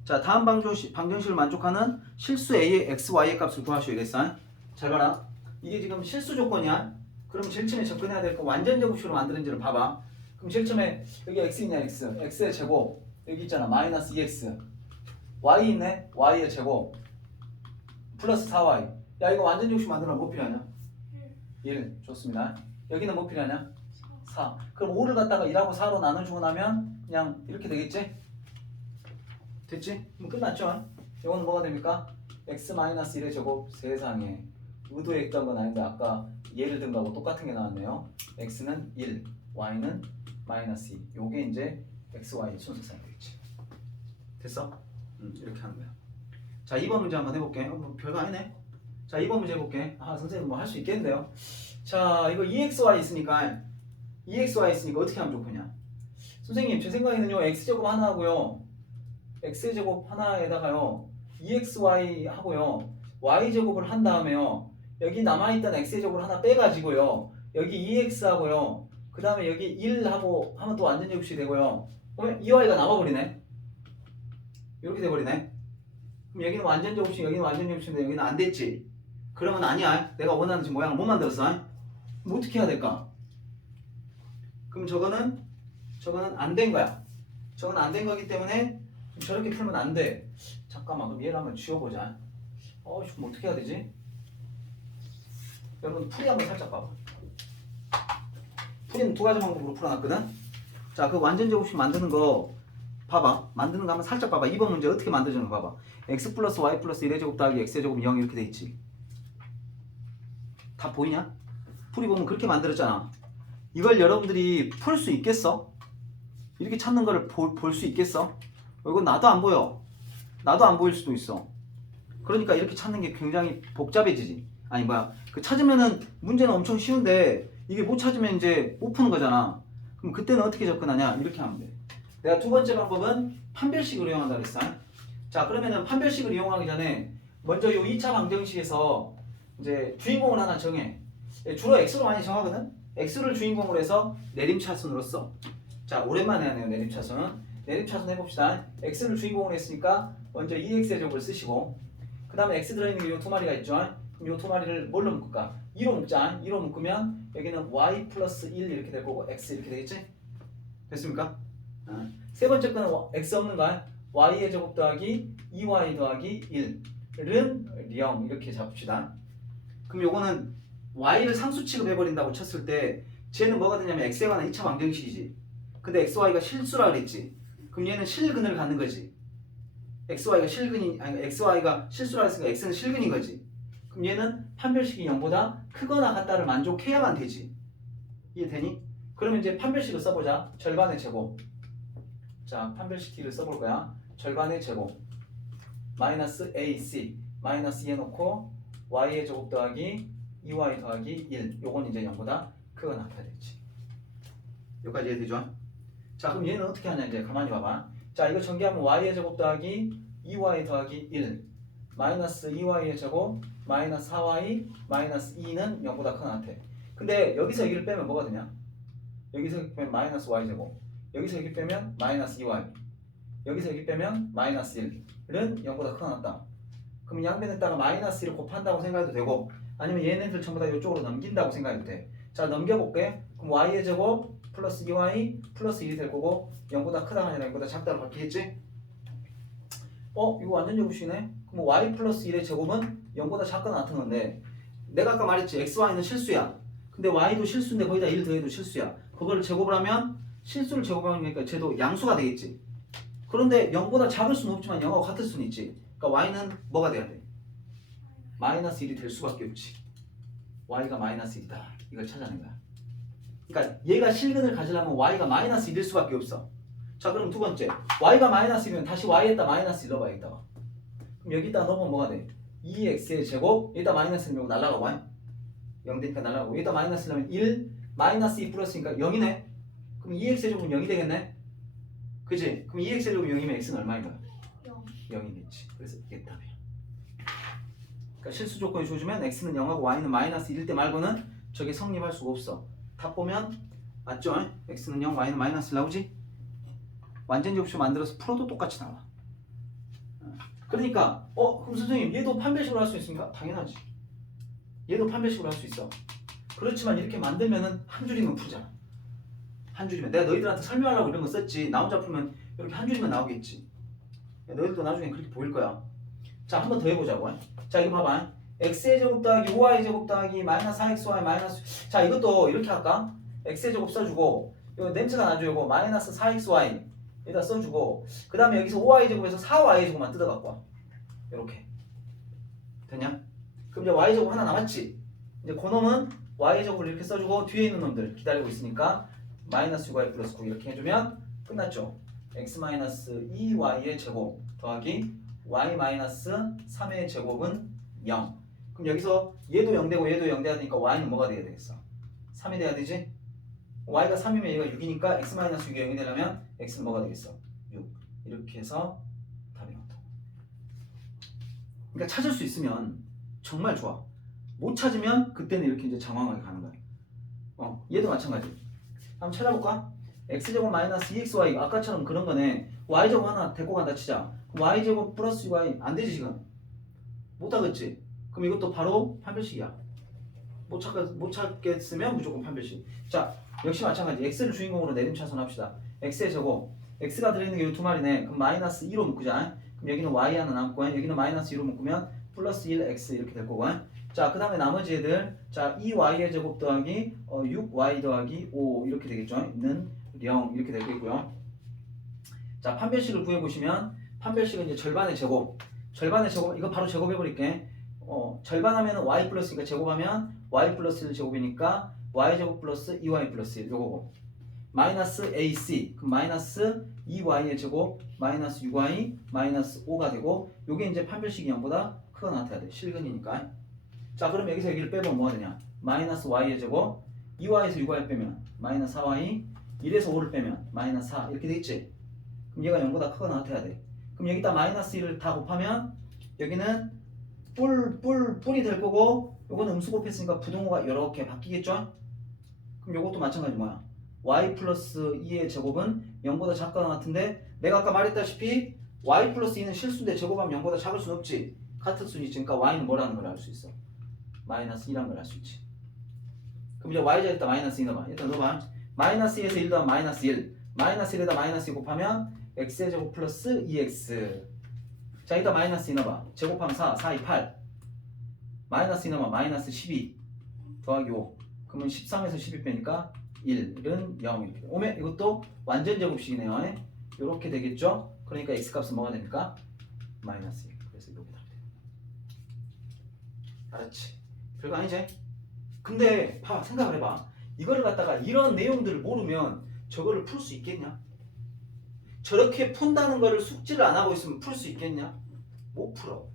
자, 다음 방정식을 만족하는 실수 A의 x, y의 값을 구하시오 이랬어. 잘 봐라. 이게 지금 실수 조건이야. 그럼 제일 처음에 접근해야 될 거 완전 제곱식으로 만드는지를 봐봐. 그럼 제일 처음에 여기 x 있냐 x, x의 제곱 여기 있잖아 마이너스 2x, y 있네 y의 제곱 플러스 4y. 야 이거 완전 제곱식 만들면 뭐 필요하냐? 1. 좋습니다. 여기는 뭐 필요하냐? 4. 그럼 5를 갖다가 1하고 4로 나눠주고 나면 그냥 이렇게 되겠지? 됐지? 그럼 끝났죠? 이거는 뭐가 됩니까? x-1의 제곱 세상에 의도에 있던 건 아닌데 아까 예를 든 거하고 똑같은 게 나왔네요. x는 1, y는 마이너스 2. 요게 이제 x, y 순서상이 되겠지. 됐어? 이렇게 하는 거야. 자, 2번 문제 한번 해볼게. 뭐 별거 아니네. 자, 2번 문제 해볼게. 선생님 뭐 할 수 있겠는데요? 자, 이거 2xy 있으니까 어떻게 하면 좋겠냐? 선생님 제 생각에는요 x제곱 하나 하고요 x제곱 하나에다가요 2xy 하고요 y제곱을 한 다음에요 여기 남아있던 x제곱을 하나 빼가지고요 여기 2x 하고요 그 다음에 여기 1 하고 하면 또 완전 제곱식이 되고요 그러면 2y가 남아버리네. 이렇게 돼버리네. 그럼 여기는 완전 제곱식 여기는 완전 제곱식인데 여기는 안 됐지. 그러면 아니야. 내가 원하는 지금 모양을 못 만들었어. 그럼 어떻게 해야 될까? 그럼 저거는 안 된 거야. 저건 안 된 거기 때문에 저렇게 풀면 안 돼. 잠깐만 그럼 얘를 한번 지워보자. 그럼 어떻게 해야 되지? 여러분 풀이 한번 살짝 봐봐. 풀이는 두 가지 방법으로 풀어놨거든. 자, 그 완전 제곱식 만드는 거 봐봐. 만드는 거 한번 살짝 봐봐. 2번 문제 어떻게 만들어주는 거 봐봐. x 플러스 y 플러스 1의 제곱 더하기 x의 제곱 0 이렇게 돼 있지. 다 보이냐? 풀이 보면 그렇게 만들었잖아. 이걸 여러분들이 풀 수 있겠어? 이렇게 찾는 거를 볼 수 있겠어? 이건 나도 안 보여. 나도 안 보일 수도 있어. 그러니까 이렇게 찾는 게 굉장히 복잡해지지. 아니 그 찾으면은 문제는 엄청 쉬운데 이게 못 찾으면 이제 못 푸는 거잖아. 그럼 그때는 어떻게 접근하냐? 이렇게 하면 돼. 내가 두 번째 방법은 판별식을 이용한다 그랬어. 자, 그러면은 판별식을 이용하기 전에 먼저 요 2차 방정식에서 이제 주인공을 하나 정해. 주로 x로 많이 정하거든. x를 주인공으로 해서 내림차순으로 써. 자, 오랜만에 하네요. 내림차순 해봅시다. x를 주인공으로 했으니까 먼저 2x의 제곱을 쓰시고 그 다음에 x 들어있는 게 요 두 마리가 있죠. 그럼 요 두 마리를 뭘로 묶을까? 2로 묶자. 2로 묶으면 여기는 y 플러스 1 이렇게 될 거고 x 이렇게 되겠지? 됐습니까? 세 번째 거는 x 없는 거야. y의 제곱 더하기 2y 더하기 1은 0 이렇게 잡읍시다. 그럼 요거는 y를 상수 취급해버린다고 쳤을 때 쟤는 뭐가 되냐면 x에 관한 2차 방정식이지. 근데 xy가 실수라 그랬지. 그럼 얘는 실근을 갖는 거지. xy가 실수라 했으니까 x는 실근인 거지. 그럼 얘는 판별식이 0보다 크거나 같다를 만족해야만 되지. 이해되니? 그러면 이제 판별식을 써보자. 절반의 제곱. 자, 판별식 T를 써볼 거야. 절반의 제곱 마이너스 AC 마이너스 2 해놓고 y의 제곱 더하기 2y 더하기 1 요건 이제 0보다 크거나 같아야 되지. 여기까지 이해되죠? 자, 그럼 얘는 어떻게 하냐 이제 가만히 봐봐. 자, 이거 전개하면 y의 제곱 더하기 2y 더하기 1 마이너스 2y의 제곱 마이너스 4y 마이너스 2는 0보다 큰 한테. 근데 여기서 여기를 빼면 뭐가 되냐? 여기서 여기 빼면 마이너스 y 제곱, 여기서 여기 빼면 마이너스 2y, 여기서 여기 빼면 마이너스 1은 0보다 큰 하나다. 그럼 양변에다가 마이너스 1을 곱한다고 생각해도 되고, 아니면 얘네들 전부 다 이쪽으로 넘긴다고 생각해도 돼. 자, 넘겨볼게. 그럼 y의 제곱 플러스 2y 플러스 1이 될 거고, 0보다 크다가 아니라 0보다 작다로 바뀌겠지? 이거 완전 제곱식이네. 그럼 y 플러스 1의 제곱은 0보다 작거나 같은 건데, 내가 아까 말했지, xy는 실수야. 근데 y도 실수인데 거기다 1 더해도 실수야. 그거를 제곱을 하면 실수를 제곱하니까 쟤도 양수가 되겠지. 그런데 0보다 작을 수는 없지만 0하고 같을 수는 있지. 그러니까 y는 뭐가 돼야 돼? 마이너스 1이 될 수밖에 없지. y가 마이너스 1이다. 이걸 찾아낸 거야. 그러니까 얘가 실근을 가지려면 y가 마이너스 1일 수밖에 없어. 자, 그럼 두 번째, y가 마이너스 1이면 다시 y에다 마이너스 1 넣어봐야겠다. 그럼 여기다 넣으면 뭐가 돼? 2x의 제곱, 여기다 마이너스 1 넣으면 날라가고 0 되니까 날라가고, 여기다 마이너스 1 넣으면 1 마이너스 2 플러스니까 0이네. 그럼 2x의 제곱은 0이 되겠네. 그지? 그럼 2x의 제곱이 0이면 x는 얼마인 거야? 0. 0이 됐지. 그래서 이게 답이야. 그러니까 실수 조건이 주어지면 x는 0하고 y는 마이너스 1일 때 말고는 저게 성립할 수가 없어. 답 보면 맞죠? x는 0, y는 마이너스 1 나오지? 완전 제곱식 만들어서 풀어도 똑같이 나와. 그러니까 그럼 선생님 얘도 판별식으로 할 수 있습니까? 당연하지. 얘도 판별식으로 할 수 있어. 그렇지만 이렇게 만들면은 한 줄이면 풀잖아. 한 줄이면 내가 너희들한테 설명하려고 이런 거 썼지. 나 혼자 풀면 이렇게 한 줄이면 나오겠지. 너희들도 나중에 그렇게 보일 거야. 자, 한 번 더 해보자고. 자, 이거 봐봐. x의 제곱 더하기 5y 제곱 더하기 마이너스 4xy 마이너스. 자, 이것도 이렇게 할까? x의 제곱 써주고, 이거 냄새가 나죠. 이거 마이너스 4xy 여기다 써주고, 그 다음에 여기서 5y 제곱에서 4y 제곱만 뜯어갖고 와. 이렇게 되냐? 그럼 이제 y 제곱 하나 남았지. 이제 그놈은 y 제곱을 이렇게 써주고, 뒤에 있는 놈들 기다리고 있으니까 마이너스 6y 플러스 9 이렇게 해주면 끝났죠. x 마이너스 2y의 제곱 더하기 y 마이너스 3의 제곱은 0. 그럼 여기서 얘도 0 되고 얘도 0 돼야 되니까 y는 뭐가 돼야 되겠어? 3이 돼야 되지? y가 3이면 얘가 6이니까 x 마이너스 6이 0이 되려면 x는 뭐가 되겠어? 6. 이렇게 해서 답이 나온다. 그러니까 찾을 수 있으면 정말 좋아. 못 찾으면 그때는 이렇게 이제 장황하게 가는 거야. 얘도 마찬가지. 한번 찾아볼까? x제곱 마이너스 2xy 아까처럼 그런 거네. y제곱 하나 데리고 간다 치자. 그럼 y제곱 플러스 6y 안 되지 지금? 못 하겠지? 그럼 이것도 바로 판별식이야. 못 찾겠으면 무조건 판별식. 자, 역시 마찬가지. x를 주인공으로 내림차순 합시다. x의 제곱. x가 들어있는 게 이 두 마리네. 그럼 마이너스 2로 묶자. 그럼 여기는 y 하나 남고 여기는 마이너스 2로 묶으면 플러스 1x 이렇게 될 거고. 자, 그 다음에 나머지 애들. 자, 2y의 제곱 더하기 6y 더하기 5 이렇게 되겠죠. 는 0 이렇게 되겠고요. 자, 판별식을 구해보시면 판별식은 이제 절반의 제곱. 절반의 제곱 이거 바로 제곱해버릴게. 절반하면 y 플러스니까 제곱하면 y 플러스 1 제곱이니까 y 제곱 플러스 2y 플러스 1 요거고. 마이너스 ac 그럼 마이너스 2y의 제곱 마이너스 6y 마이너스 5가 되고, 요게 이제 판별식이 0보다 크거나 같아야 돼. 실근이니까. 자, 그럼 여기서 여기를 빼면 뭐가 되냐? 마이너스 y의 제곱 2y에서 6y 빼면 마이너스 4y 1에서 5를 빼면 마이너스 4 이렇게 되겠지? 그럼 얘가 0보다 크거나 같아야 돼. 그럼 여기다 마이너스 1을 다 곱하면 여기는 뿔이 될 거고, 요거는 음수 곱했으니까 부동호가 이렇게 바뀌겠죠? 그럼 요것도 마찬가지 뭐야? y 플러스 2의 제곱은 0보다 작거나 같은데, 내가 아까 말했다시피 y 플러스 2는 실수인데 제곱하면 0보다 작을 수는 없지. 같을 수는 있지. 그러니까 y는 뭐라는 걸 알 수 있어. 마이너스 2라는 걸 알 수 있지. 그럼 이제 y자리에다 마이너스 2 넣어봐. 일단 넣어봐. 마이너스 2에서 1 더하면 마이너스 1. 마이너스 1에다 마이너스 2 곱하면 x의 제곱 플러스 2x. 자, 여기다 마이너스 2 넣어봐. 제곱하면 4, 4, 2, 8. 마이너스 2 넣으면 마이너스 12 더하기 5. 그러면 13에서 12 빼니까 1은 0 이렇게. 오면 이것도 완전 제곱식이네요. 이렇게 되겠죠? 그러니까 x 값은 뭐가 됩니까? 마이너스 1. 그래서 이렇게 답이 돼. 알았지? 별거 아니지? 근데 봐, 생각을 해봐. 이거를 갖다가 이런 내용들을 모르면 저거를 풀 수 있겠냐? 저렇게 푼다는 거를 숙지를 안 하고 있으면 풀 수 있겠냐? 못 풀어.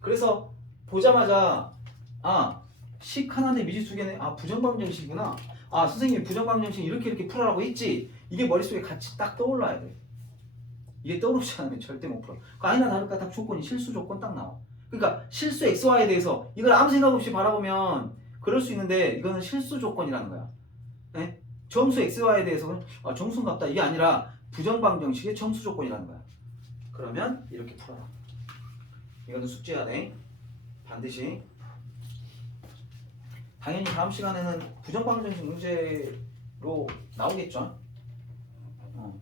그래서 보자마자 식 하나인데 미지수 개네. 부정방정식이구나. 선생님 부정방정식 이렇게 풀으라고 했지. 이게 머릿속에 같이 딱 떠올라야 돼. 이게 떠오르지 않으면 절대 못 풀어. 그 아니나 다를까 딱 조건이 실수 조건 딱 나와. 그러니까 실수 xy에 대해서 이걸 아무 생각 없이 바라보면 그럴 수 있는데 이거는 실수 조건이라는 거야. 네? 정수 xy에 대해서는 정수인갑다 이게 아니라 부정방정식의 정수 조건이라는 거야. 그러면 이렇게 풀어라. 이거는 숙제해야 돼. 반드시. 당연히 다음 시간에는 부정방정식 문제로 나오겠죠.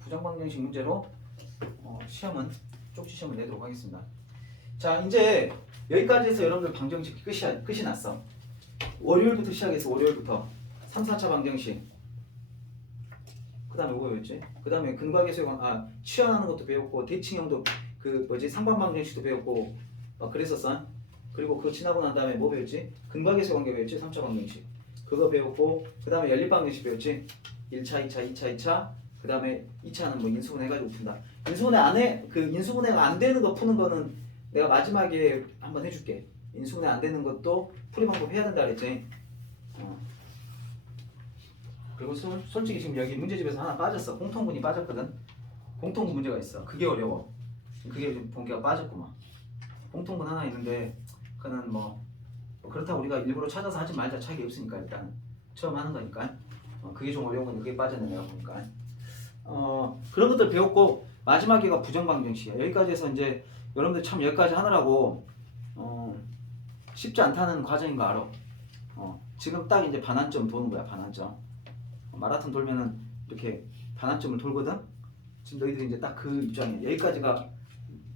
부정방정식 문제로 시험은 쪽지 시험을 내도록 하겠습니다. 자, 이제 여기까지 해서 여러분들 방정식 끝이 났어. 월요일부터 시작해서 월요일부터 3, 4차 방정식. 그 다음에 뭐였지? 그 다음에 근과계수의 치환하는 것도 배웠고 대칭형도 상반 방정식도 배웠고 그랬었어. 그리고 그거 지나고 난 다음에 뭐 배웠지? 근과계수의 관계 배웠지? 3차 방정식. 그거 배웠고 그 다음에 연립 방정식 배웠지? 1차, 2차, 2차, 2차. 그 다음에 2차는 뭐 인수분해 해가지고 푼다. 인수분해 안에 그 인수분해가 안 되는 거 푸는 거는 내가 마지막에 한번 해줄게. 인수분해 안 되는 것도 풀이 방법 해야 된다 그랬지. 그리고 솔직히 지금 여기 문제집에서 하나 빠졌어. 공통분이 빠졌거든. 공통분 문제가 있어. 그게 어려워. 그게 좀 본계가 빠졌구만. 공통분 하나 있는데 그는 뭐 그렇다고 우리가 일부러 찾아서 하지 말자 차이가 없으니까 일단 처음 하는 거니까 그게 좀 어려운 건데 그게 빠졌네 내가 보니까. 그런 것들 배웠고 마지막에가 부정방정식이야. 여기까지 해서 이제 여러분들 참 여기까지 하느라고 쉽지 않다는 과정인 거 알아. 지금 딱 이제 반환점 도는 거야. 반환점. 마라톤 돌면은 이렇게 반환점을 돌거든. 지금 너희들이 이제 딱 그 입장이야. 여기까지가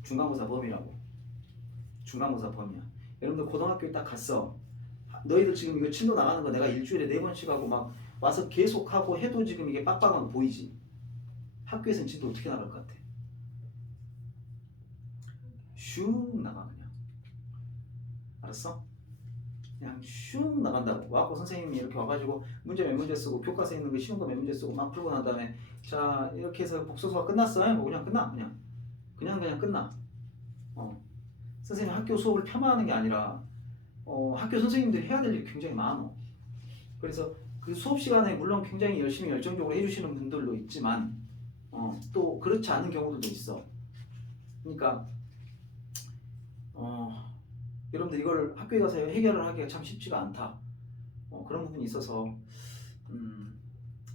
중간고사 범위라고. 중간고사 범위야. 여러분들 고등학교에 딱 갔어. 너희들 지금 이거 진도 나가는 거 내가 일주일에 4번씩 하고 막 와서 계속 하고 해도 지금 이게 빡빡한 거 보이지? 학교에서는 진도 어떻게 나갈 것 같아? 슉 나가 그냥. 알았어? 그냥 슉 나간다고. 와갖고 선생님이 이렇게 와가지고 문제 몇 문제 쓰고 교과서에 있는 거 쉬운 거 몇 문제 쓰고 막 풀고 난 다음에 자 이렇게 해서 복소수가 끝났어요? 뭐 그냥 끝나 그냥 끝나. 선생님 학교 수업을 폄하하는 게 아니라 학교 선생님들이 해야 될 일이 굉장히 많어. 그래서 그 수업 시간에 물론 굉장히 열심히 열정적으로 해주시는 분들도 있지만 또 그렇지 않은 경우들도 있어. 그러니까 여러분들 이걸 학교에 가서 해결을 하기가 참 쉽지가 않다. 그런 부분이 있어서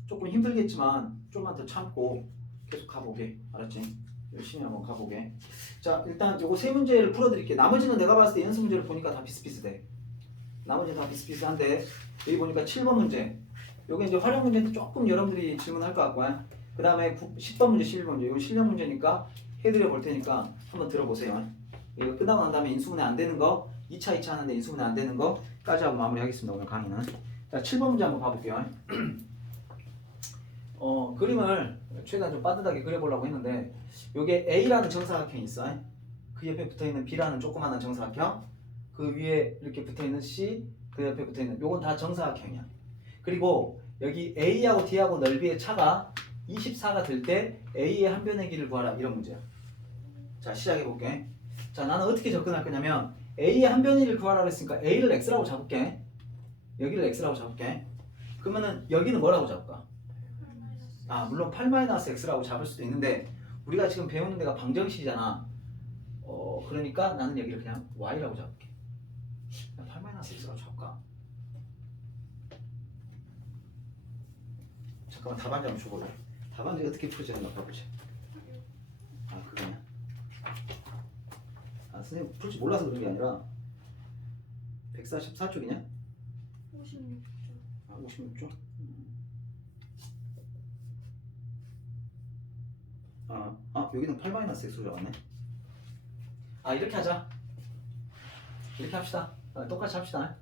조금 힘들겠지만 좀만 더 참고 계속 가보게. 알았지? 열심히 한번 가보게. 자, 일단 요거 세 문제를 풀어드릴게. 나머지는 내가 봤을 때 연습 문제를 보니까 다 비슷비슷해. 나머지는 다 비슷비슷한데 여기 보니까 7번 문제. 요게 이제 활용 문제인데 조금 여러분들이 질문할 것 같고요. 그 다음에 10번 문제, 11번 문제. 이거 실력 문제니까 해드려 볼 테니까 한번 들어보세요. 이거 끝나고 난 다음에 인수분해 안 되는 거 2차 하는데 인수분해 안 되는 거까지 하고 마무리하겠습니다. 오늘 강의는. 자, 7번 문제 한번 봐볼게요. 그림을 최대한 좀 빠듯하게 그려보려고 했는데 요게 A라는 정사각형이 있어. 그 옆에 붙어있는 B라는 조그마한 정사각형, 그 위에 이렇게 붙어있는 C, 그 옆에 붙어있는 요건 다 정사각형이야. 그리고 여기 A하고 D하고 넓이의 차가 24가 될 때 A의 한 변의 길을 구하라. 이런 문제야. 자, 시작해볼게. 자, 나는 어떻게 접근할 거냐면 A의 한 변의를 구하라 그랬으니까 A를 X라고 잡을게. 여기를 X라고 잡을게. 그러면은 여기는 뭐라고 잡을까? 물론 8-X라고 잡을 수도 있는데 우리가 지금 배우는 데가 방정식이잖아. 그러니까 나는 여기를 그냥 Y라고 잡을게. 그냥 8-X라고 잡을까? 잠깐만 답안지 한번 줘볼래? 답안지 어떻게 풀지 한번 봐보자. 그거냐? 선생님 풀지 몰라서 그런 게 아니라 144쪽이냐? 56쪽. 56쪽? 여기는 8-X로 잡았네. 이렇게 하자. 이렇게 합시다. 똑같이 합시다.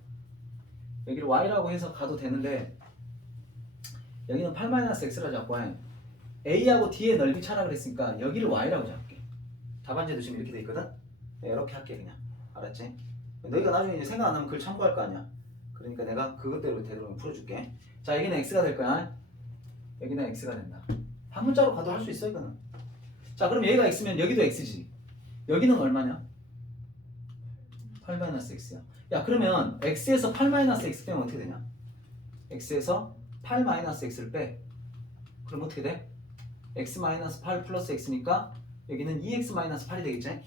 여기를 Y라고 해서 가도 되는데 여기는 8-X라 잡고 A하고 D의 넓이 차라 그랬으니까 여기를 Y라고 잡을게. 답안지도 지금 이렇게 돼 있거든? 이렇게 할게 그냥. 알았지? 너희가 나중에 이제 생각 안 나면 그걸 참고할 거 아니야. 그러니까 내가 그것대로 되도록 풀어줄게. 자, 여기는 X가 될 거야. 여기는 X가 된다. 한 문자로 가도 할 수 있어 이거는. 자, 그럼 여기가 X면 여기도 X지. 여기는 얼마냐? 8-X야. 야, 그러면 X에서 8-X 빼면 어떻게 되냐? X에서 8-X를 빼. 그럼 어떻게 돼? X-8 플러스 X니까 여기는 2x-8이 되겠지?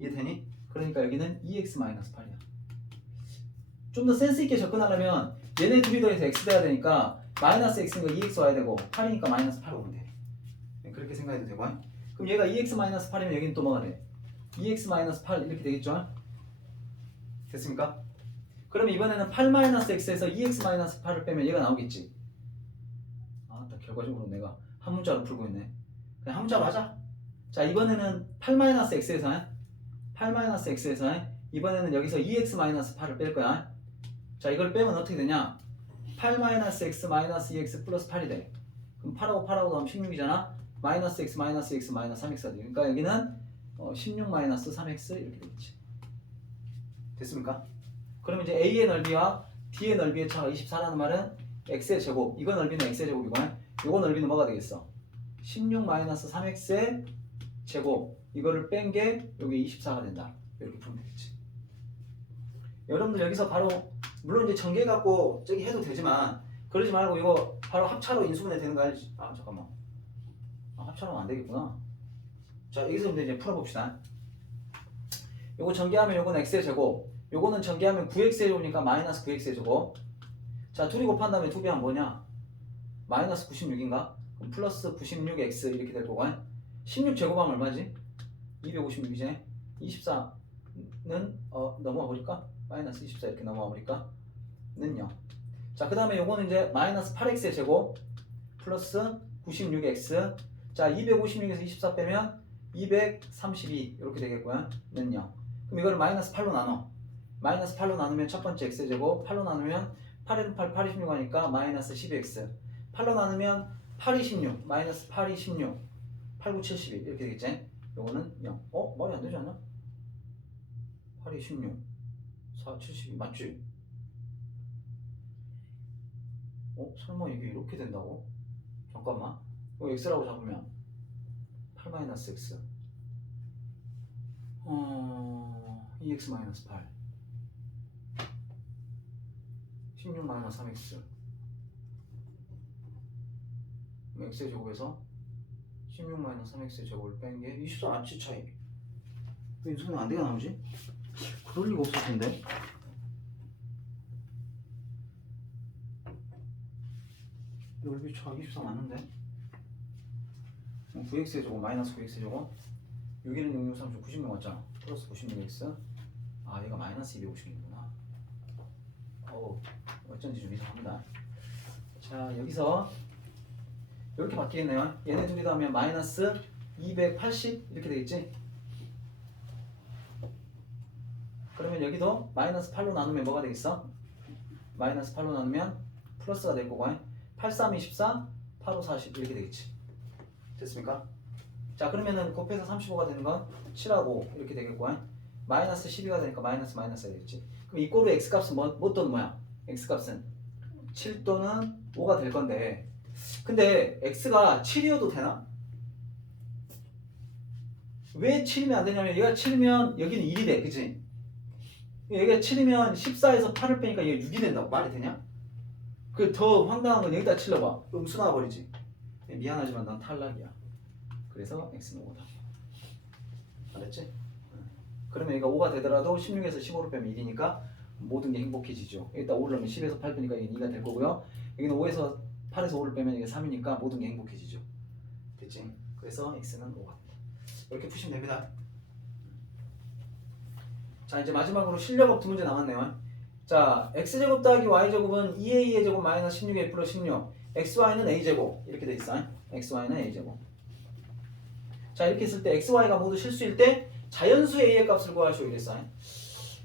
이해되니? 그러니까 여기는 2x-8이야. 좀 더 센스 있게 접근하려면 얘네 둘이 더해서 x 돼야 되니까 마이너스 x니까 2x 와야 되고 8이니까 마이너스 8 오면 돼. 네, 그렇게 생각해도 되고. 그럼 얘가 2x-8이면 여기는 또 뭐가 돼? 2x-8 이렇게 되겠죠? 됐습니까? 그러면 이번에는 8-x에서 2x-8을 빼면 얘가 나오겠지. 아, 또 결과적으로 내가 한 문자로 풀고 있네. 그냥 한 문자로 하자. 자, 이번에는 8-x에서 이번에는 여기서 2x-8을 뺄 거야. 자, 이걸 빼면 어떻게 되냐? 8-x 2x 플러스 8이 돼. 그럼 8하고 8하고 더하면 16이잖아. 마이너스 x 마이너스 x 마이너스 3x가 돼. 그러니까 여기는 16 마이너스 3x 이렇게 되겠지. 됐습니까? 그러면 이제 a의 넓이와 b의 넓이의 차가 24라는 말은 x의 제곱, 이거 넓이는 x의 제곱이고 이거 넓이는 뭐가 되겠어? 16 마이너스 3x의 제곱, 이거를 뺀 게 여기 24가 된다. 이렇게 풀면 되겠지. 여러분들 여기서 바로 물론 이제 전개 갖고 저기 해도 되지만 그러지 말고 이거 바로 합차로 인수분해 되는 거 알지? 아 잠깐만, 합차로는 안 되겠구나. 자, 여기서 이제 풀어봅시다. 요거 전개하면 요건 x의 제곱, 요거는 전개하면 9x의 제곱이니까 마이너스 9x의 제곱. 자, 둘이 곱한 다음에 2배하면 뭐냐? 마이너스 96인가? 그럼 플러스 96x 이렇게 될 거고 16 제곱하면 얼마지? 256이지? 24는 넘어가 버릴까? 마이너스 24 이렇게 넘어가 버릴까? 는 0. 자, 그 다음에 요거는 이제 마이너스 8x의 제곱 플러스 96x. 자, 256에서 24 빼면 232 이렇게 되겠고요. 는 0. 그럼 이거를 마이너스 8로 나눠. 마이너스 8로 나누면 첫 번째 x의 제곱, 8로 나누면 8에는 8, 8이 16 하니까 마이너스 12x. 8로 나누면 8이 16, 마이너스 8이 16, 8, 9, 72 이렇게 되겠지? 요거는 0. 말이 안 되지 않나? 8이 16, 4, 72 맞지? 설마 이게 이렇게 된다고? 잠깐만. 이거 x라고 잡으면 8 마이너스 x 2x 마이너스 8 16 마이너스 3x x의 제곱에서 16 마이너스 3x의 제곱을 뺀 게 24 안치 차이. 왜 인수분해 안 되게 나오지? 그럴 리가 없을 텐데. 넓이 차 24 맞는데? 9x의 제곱 마이너스 9x의 제곱 6일은 6, 6, 3, 96 맞잖아. 플러스 96x. 아, 얘가 마이너스 256이구나. 어쩐지 좀 이상합니다. 자, 여기서 이렇게 바뀌겠네요. 얘네 둘이 더하면 마이너스 280 이렇게 되겠지? 그러면 여기도 마이너스 8로 나누면 뭐가 되겠어? 마이너스 8로 나누면 플러스가 될 거고 8, 3, 24, 8, 5, 40 이렇게 되겠지. 됐습니까? 자, 그러면은 곱해서 35가 되는 건 7하고 이렇게 되겠고 마이너스 12가 되니까 마이너스가 되겠지. 그럼 이 꼴로 x값은 뭐 또는 뭐야? x값은 7 또는 5가 될 건데, 근데 x가 7이어도 되나? 왜 7이면 안 되냐면 얘가 7이면 여기는 1이 돼, 그치? 얘가 7이면 14에서 8을 빼니까 얘가 6이 된다고. 말이 되냐? 그 더 황당한 건 여기다 칠러봐. 음수 나와버리지. 미안하지만 난 탈락이야. 그래서 x는 5다. 알았지? 그러면 얘가 5가 되더라도 16에서 15를 빼면 1이니까 모든 게 행복해지죠. 여기다 5를 넣으면 10에서 8 빼니까 이게 2가 될 거고요. 여기는 5에서 8에서 5를 빼면 이게 3이니까 모든 게 행복해지죠. 됐지? 그래서 x는 5가 됩니다. 이렇게 푸시면 됩니다. 자, 이제 마지막으로 실력업 두 문제 남았네요. 자, x제곱 더하기 y제곱은 2a의 제곱 마이너스 16a 플러스 16, xy는 a제곱 이렇게 돼 있어. xy는 a제곱. 자, 이렇게 했을 때 xy가 모두 실수일 때 자연수 a의 값을 구하시오 이랬어.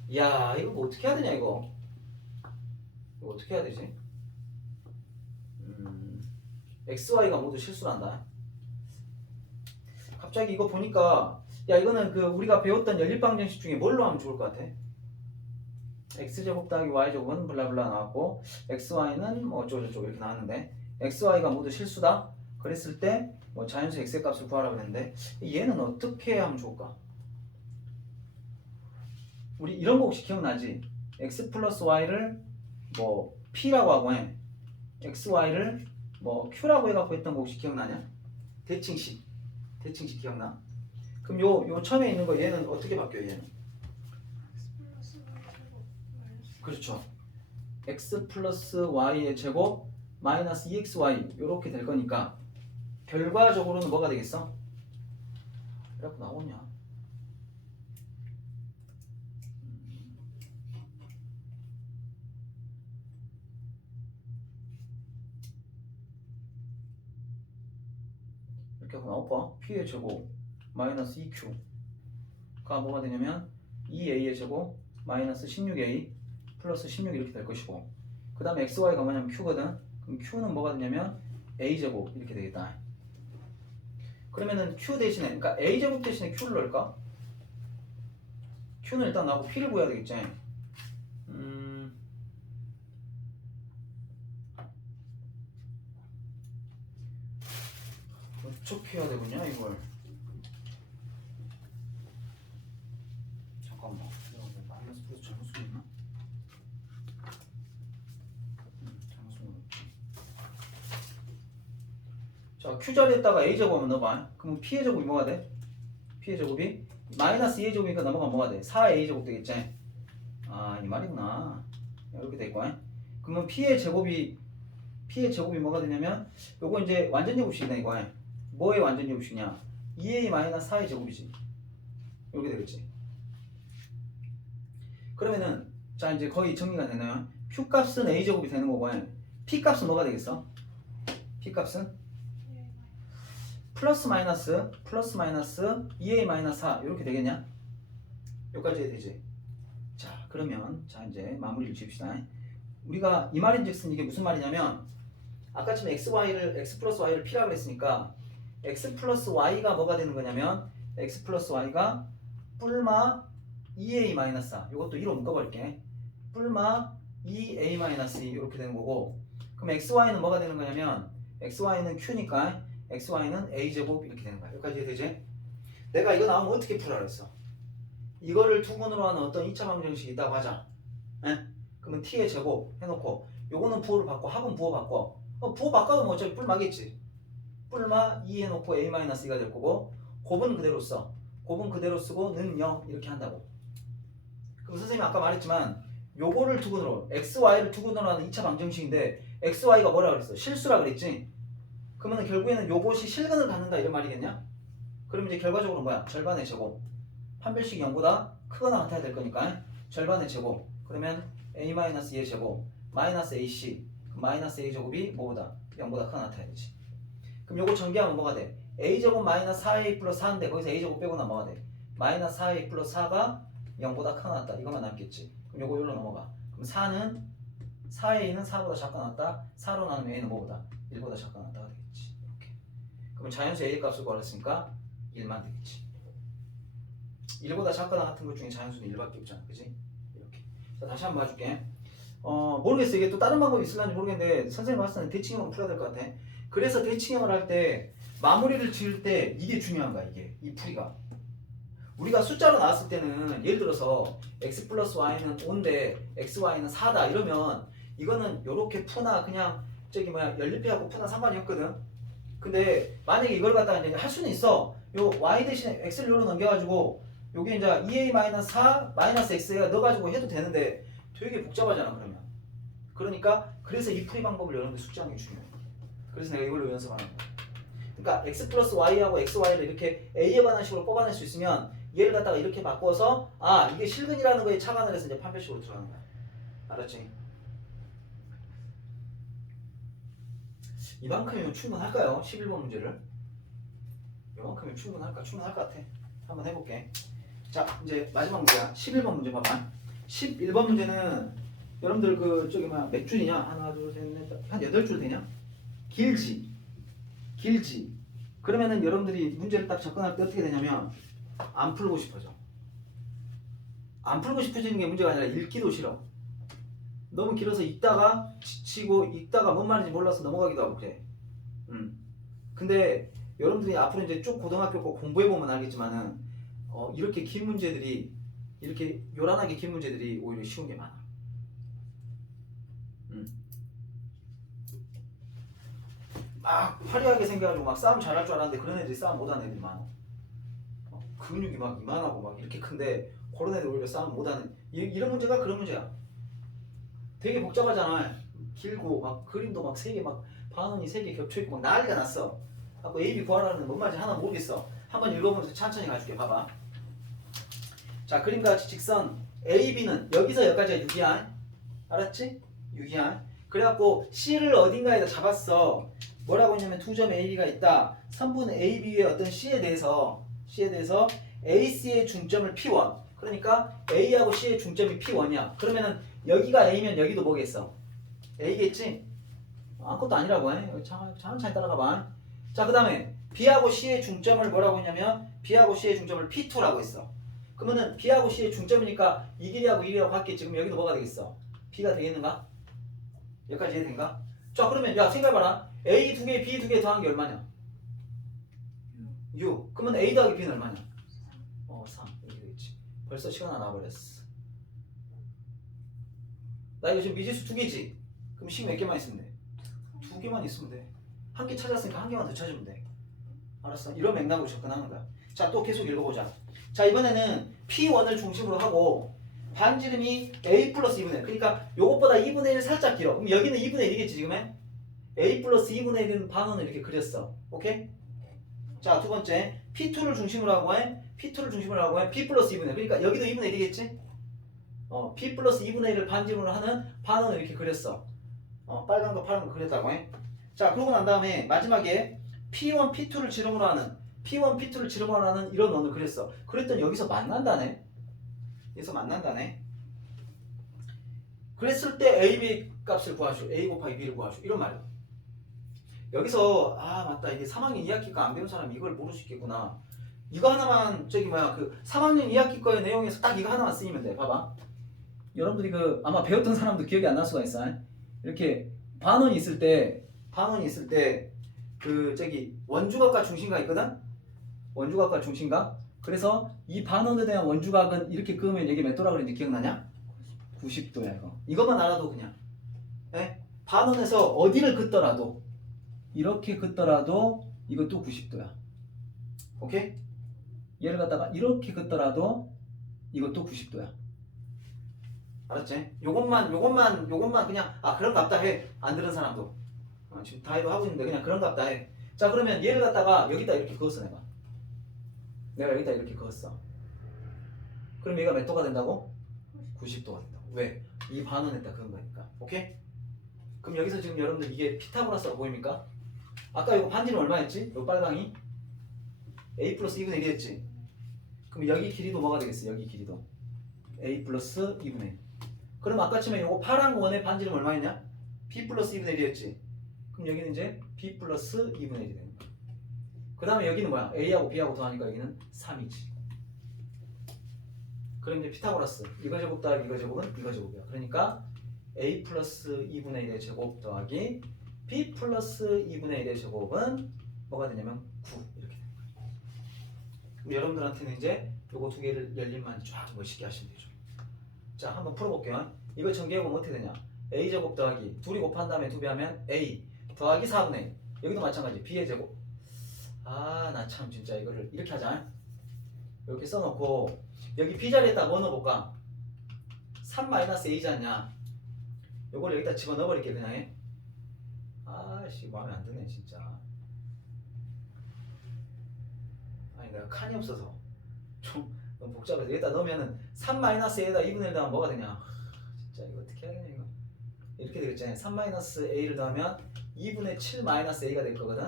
이야, 이거 뭐 어떻게 해야 되냐 이거 어떻게 해야 되지? xy가 모두 실수란다. 갑자기 이거 보니까 야, 이거는 그 우리가 배웠던 연립방정식 중에 뭘로 하면 좋을 것 같아? x제곱 더하기 y제곱은 블라블라 나왔고 xy는 뭐 어쩌고저쩌고 이렇게 나왔는데 xy가 모두 실수다? 그랬을 때 뭐 자연수 x의 값을 구하라고 했는데 얘는 어떻게 하면 좋을까? 우리 이런 거 혹시 기억나지? x 플러스 y를 뭐 p라고 하고 xy를 뭐 q라고 해갖고 했던 거 혹시 기억나냐? 대칭식 기억나? 그럼 요 처음에 있는 거 얘는 어떻게 바뀌어요? 얘는 플러스 제곱 마이너스 그렇죠. x 플러스 y의 제곱 마이너스 2xy 이렇게 될 거니까 결과적으로는 뭐가 되겠어? 이렇게 나오냐? 이렇게 하고 나올까? p의 제곱 마이너스 2q가 뭐가 되냐면 2a의 제곱 마이너스 16a 플러스 16 이렇게 될 것이고 그 다음에 xy가 뭐냐면 q거든. 그럼 q는 뭐가 되냐면 a제곱 이렇게 되겠다. 그러면은 q 대신에 그러니까 a제곱 대신에 q를 넣을까? q는 일단 나하고 p를 구해야 되겠지. 어떻게 해야 되겠냐 이걸. 잠깐만 내가 마이너스 플러스 잘못 쓰고 있나? 잘못 쓰고 있나? 자 q 자리에다가 a제곱만 넣어봐. 그럼 p의 제곱이 뭐가 돼? p의 제곱이 마이너스 2의 제곱이니까 넘어가면 뭐가 돼? 4a 제곱 되겠지? 아 이 말이구나. 이렇게 돼 있고 그러면 p의 제곱이 뭐가 되냐면 요거 이제 완전 제곱식이다 이거. 뭐의 완전 제곱식이냐? 2a 마이너스 4의 제곱이지. 이렇게 되겠지. 그러면은 자 이제 거의 정리가 되나요? q 값은 a 제곱이 되는 거고 p 값은 뭐가 되겠어? p 값은 플러스 마이너스 2a 마이너스 4 이렇게 되겠냐? 여기까지 해야 되지. 자 그러면 자 이제 마무리를 지읍시다. 우리가 이 말인즉슨 이게 무슨 말이냐면 아까쯤에 x 플러스 y를 p라고 그랬으니까 x 플러스 y가 뭐가 되는 거냐면 x 플러스 y가 뿔마 2a 마이너스 4 이것도 2로 묶어버릴게. 뿔마 2a 마이너스 2 이렇게 되는 거고 그럼 xy는 뭐가 되는 거냐면 xy는 q니까 xy는 a제곱 이렇게 되는 거야. 여기까지 되지? 내가 이거 나오면 어떻게 풀라 그랬어? 이거를 두근으로 하는 어떤 2차 방정식이 있다고 하자. 에? 그러면 t의 제곱 해놓고 요거는 부호를 바꿔 합은 부호 바꿔 부호 바꿔도 뭐 어차피 뿔마겠지. 뿔마 2 해놓고 a-2가 될 거고 곱은 그대로 써. 곱은 그대로 쓰고 는 0 이렇게 한다고. 그럼 선생님이 아까 말했지만 요거를 두근으로 xy를 두근으로 하는 2차 방정식인데 xy가 뭐라 그랬어? 실수라 그랬지? 그러면 결국에는 요것이 실근을 갖는다 이런 말이겠냐? 그럼 이제 결과적으로 뭐야? 절반의 제곱 판별식이 0보다 크거나 같아야 될 거니까 절반의 제곱 그러면 a-2의 제곱 마이너스 ac 마이너스 a 제곱이 뭐보다 0보다 크거나 같아야 되지. 그럼 요거 전개하면 뭐가 돼? a제곱 마이너스 4a 플러스 4인데 거기서 a제곱 빼고 나면 뭐가 돼? 마이너스 4a 플러스 4가 0보다 크거나 같다 이것만 남겠지. 그럼 요거 여기로 넘어가. 그럼 4a는 4보다 작거나 같다. 4로 나누면 a는 뭐보다? 1보다 작거나 같다가 되겠지. 이렇게. 그럼 자연수 a 값을 구하랬으니까 1만 되겠지. 1보다 작거나 같은 것 중에 자연수는 1밖에 없잖아. 그지? 이렇게. 자, 다시 한번 봐줄게. 모르겠어. 이게 또 다른 방법이 있을런지 모르겠는데 선생님 봤을 때는 대칭형으로 풀어야 될 것 같아. 그래서 대칭형을 할 때 마무리를 지을 때 이게 중요한 거야. 이게 이 풀이가 우리가 숫자로 나왔을 때는 예를 들어서 x 플러스 y는 5인데 xy는 4다 이러면 이거는 요렇게 푸나 그냥 저기 뭐야 연립해갖고 푸나 상관이 없거든. 근데 만약에 이걸 갖다가 이제 할 수는 있어. 요 y 대신에 x를 요로 넘겨가지고 요게 이제 2a-4 마이너스 x가 넣어가지고 해도 되는데 되게 복잡하잖아. 그러면 그러니까 그래서 이 풀이 방법을 여러분들 숙지하는 게 중요해. 그래서 내가 이걸로 연습하는 거야. 그러니까 x 플러스 y하고 xy를 이렇게 a에 관한 식으로 뽑아낼 수 있으면 얘를 갖다가 이렇게 바꿔서 아 이게 실근이라는 거에 착안을 해서 이제 판별식으로 들어가는 거야. 알았지? 이만큼이면 충분할까요? 11번 문제를 이만큼이면 충분할까? 충분할 것 같아. 한번 해볼게. 자 이제 마지막 문제야. 11번 문제 봐봐. 11번 문제는 여러분들 그 저기 뭐야 몇 줄이냐? 하나 둘셋넷한 8줄 되냐? 길지. 그러면은 여러분들이 문제를 딱 접근할 때 어떻게 되냐면 안 풀고 싶어져. 안 풀고 싶어지는 게 문제가 아니라 읽기도 싫어. 너무 길어서 읽다가 지치고 읽다가 뭔 말인지 몰라서 넘어가기도 하고 그래. 근데 여러분들이 앞으로 이제 쭉 고등학교 거 공부해보면 알겠지만은 이렇게 긴 문제들이 이렇게 요란하게 긴 문제들이 오히려 쉬운 게 많아. 막 화려하게 생겨가지고 막 싸움 잘할 줄 알았는데 그런 애들이 싸움 못하는 애들이 많아. 근육이 막 이만하고 막 이렇게 큰데 그런 애들 오히려 싸움 못하는 이런 문제가 그런 문제야. 되게 복잡하잖아. 길고 막 그림도 막 세 개 막 반원이 세 개 겹쳐 있고 막 난리가 났어. 아까 A, B 구하라는 뭔 말인지 하나 모르겠어. 한번 읽어보면서 천천히 가줄게. 봐봐. 자, 그림과 같이 직선 A, B는 여기서 여기까지가 6이야. 알았지? 6이야. 그래갖고 C를 어딘가에다 잡았어. 뭐라고 했냐면 두 점 A, B가 있다. 선분 A, B의 어떤 C에 대해서 A, C의 중점을 P1. 그러니까 A하고 C의 중점이 P1이야. 그러면은 여기가 A면 여기도 뭐겠어? A겠지? 아무것도 아니라고 해. 천천히 따라가봐. 자, 그 다음에 B하고 C의 중점을 뭐라고 했냐면 B하고 C의 중점을 P2라고 했어. 그러면은 B하고 C의 중점이니까 이 길이하고 이 길이하고 같겠지. 그럼 여기도 뭐가 되겠어? B가 되겠는가? 여기까지 이해된가? 자, 그러면 야 생각해봐라. A 두 개, B 두 개 더한 게 얼마냐? 6. 그러면 A 더하기 B는 얼마냐? 3. 이렇게 되겠지. 벌써 시간 안 와버렸어. 나 이거 지금 미지수 두 개지? 그럼 식 몇 개만 있으면 돼? 두 개만 있으면 돼. 한 개 찾았으니까 한 개만 더 찾으면 돼. 알았어? 이런 맥락으로 접근하는 거야. 자, 또 계속 읽어보자. 자, 이번에는 P1을 중심으로 하고 반지름이 A 플러스 2분의 1. 그러니까 요것보다 2분의 1 살짝 길어. 그럼 여기는 2분의 1이겠지 지금은? A 플러스 2분의 1은 반원을 이렇게 그렸어. 오케이? 자, 두 번째 P2를 중심으로 하고 해. B 플러스 2분의 1. 그러니까 여기도 2분의 1이겠지? P 플러스 2분의 1을 반지름으로 하는 반원을 이렇게 그렸어. 빨간 거 파란 거 그렸다고 해. 자, 그러고 난 다음에 마지막에 P1, P2를 지름으로 하는 이런 원을 그렸어. 그랬더니 여기서 만난다네. 그랬을 때 A, B 값을 구하시오. A 곱하기 B를 구하시오. 이런 말이야. 여기서 맞다. 이게 3학년 2학기 거 안 배운 사람이 이걸 모를 수 있겠구나. 이거 하나만 그 3학년 2학기 거의 내용에서 딱 이거 하나만 쓰이면 돼. 봐봐. 여러분들이 아마 배웠던 사람도 기억이 안 날 수가 있어. 이렇게 반원이 있을 때 원주각과 중심각 있거든? 원주각과 중심각. 그래서 이 반원에 대한 원주각은 이렇게 그으면 이게 몇 도라 그랬는지 기억나냐? 90도야 이거. 이것만 알아도 그냥. 반원에서 어디를 긋더라도 이렇게 긋더라도 이것도 90도야. 오케이? 얘를 갖다가 이렇게 긋더라도 이것도 90도야. 알았지? 요것만 그냥 그런 갑다 해. 안 들은 사람도. 지금 다이도 하고 있는데 그냥 그런 갑다 해. 자, 그러면 얘를 갖다가 여기다 이렇게 그었어 내가 여기다 이렇게 그었어. 그럼 얘가 몇 도가 된다고? 90도가 된다고. 왜? 이 반원에다 그은 거니까. 오케이? 그럼 여기서 지금 여러분들 이게 피타고라스가 보입니까? 아까 이거 반지름 얼마였지? 요 빨강이 A 플러스 2분의 1이었지? 그럼 여기 길이도 뭐가 되겠어? 여기 길이도 A 플러스 2분의 1. 그럼 아까처럼 요거 파란 원의 반지름 얼마였냐? B 플러스 2분의 1이었지? 그럼 여기는 이제 B 플러스 2분의 1이 되는 거야. 그 다음에 여기는 뭐야? A하고 B하고 더하니까 여기는 3이지. 그럼 이제 피타고라스 이거 제곱 더하기 이거 제곱은 이거 제곱이야. 그러니까 A 플러스 2분의 1의 제곱 더하기 B 플러스 2분의 1의 제곱은 뭐가 되냐면 9 이렇게 되는 거야. 그럼 여러분들한테는 이제 요거 두 개를 열림만 쫙 멋있게 하시면 되죠. 자, 한번 풀어볼게요. 이거 전개해보면 어떻게 되냐? A 제곱 더하기 둘이 곱한 다음에 2배 하면 A 더하기 4분의 1. 여기도 마찬가지 B의 제곱. 나 참 진짜 이거를 이렇게 하자. 이렇게 써놓고 여기 B 자리에다 뭐 넣어볼까? 3-A지 않냐? 요걸 여기다 집어넣어버릴게 그냥 해. 마음에 안 드네 진짜. 내가 칸이 없어서 좀 너무 복잡해서 여기다 넣으면은 3-A에다 2분의 1 더하면 뭐가 되냐? 진짜 이거 어떻게 하겠냐 이거. 이렇게 되겠잖아요. 3-A를 더하면 2분의 7-A가 될 거거든.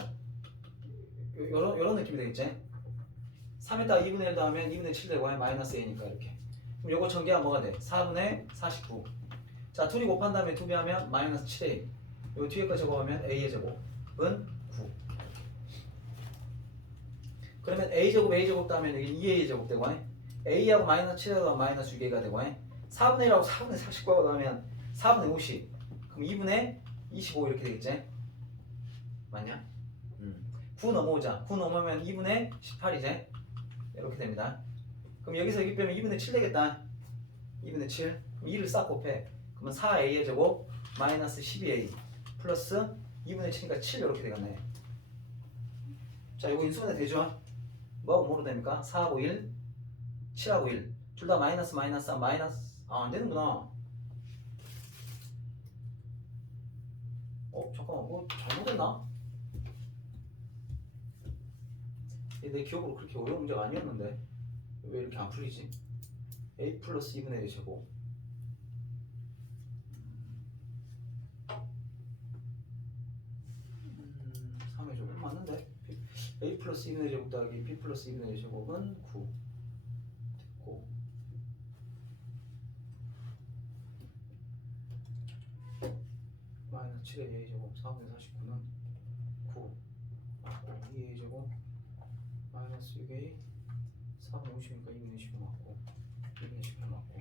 요런 느낌이 되겠지? 3에다가 2분의 1 더하면 2분의 7 되고 마이너스 A니까 이렇게. 그럼 요거 전개하면 뭐가 돼? 4분의 49. 자, 둘이 곱한 다음에 2배 하면 마이너스 7A. 요 뒤에 거 제곱하면 A의 제곱은 9. 그러면 A제곱 더하면 여기 2A의 제곱 되고 A하고 마이너스 7하고 마이너스 6A가 되고 4분의 1하고 4분의 49하고 더하면 4분의 50. 그럼 2분의 25 이렇게 되겠지? 맞냐? 9 넘어오자. 9 넘으면 2분의 18이지? 이렇게 됩니다. 그럼 여기서 여기 빼면 2분의 7 되겠다. 2분의 7. 그럼 2를 싹 곱해. 그러면 4A의 제곱 마이너스 12A 플러스 2분의 7이니까 7 이렇게 되겠네. 자, 이거 인수분해 되죠? 뭐하고 뭐로 됩니까? 4하고 1, 7하고 1. 둘 다 마이너스 마이너스 마이너스. 아, 안 되는구나. 잠깐만, 뭐 잘못했나? 내 기억으로 그렇게 어려운 문제가 아니었는데 왜 이렇게 안 풀리지? a 플러스 2분의 1 제곱 3의 제곱 맞는데? a 플러스 2분의 1 제곱 더하기 b 플러스 2분의 1 제곱은 9 됐고 마이너스 7의 a 제곱 4분의 49는 9 맞고 2a 제곱 마이너스 6a 4분의 50이니까 2분의 15 맞고 2분의 18 맞고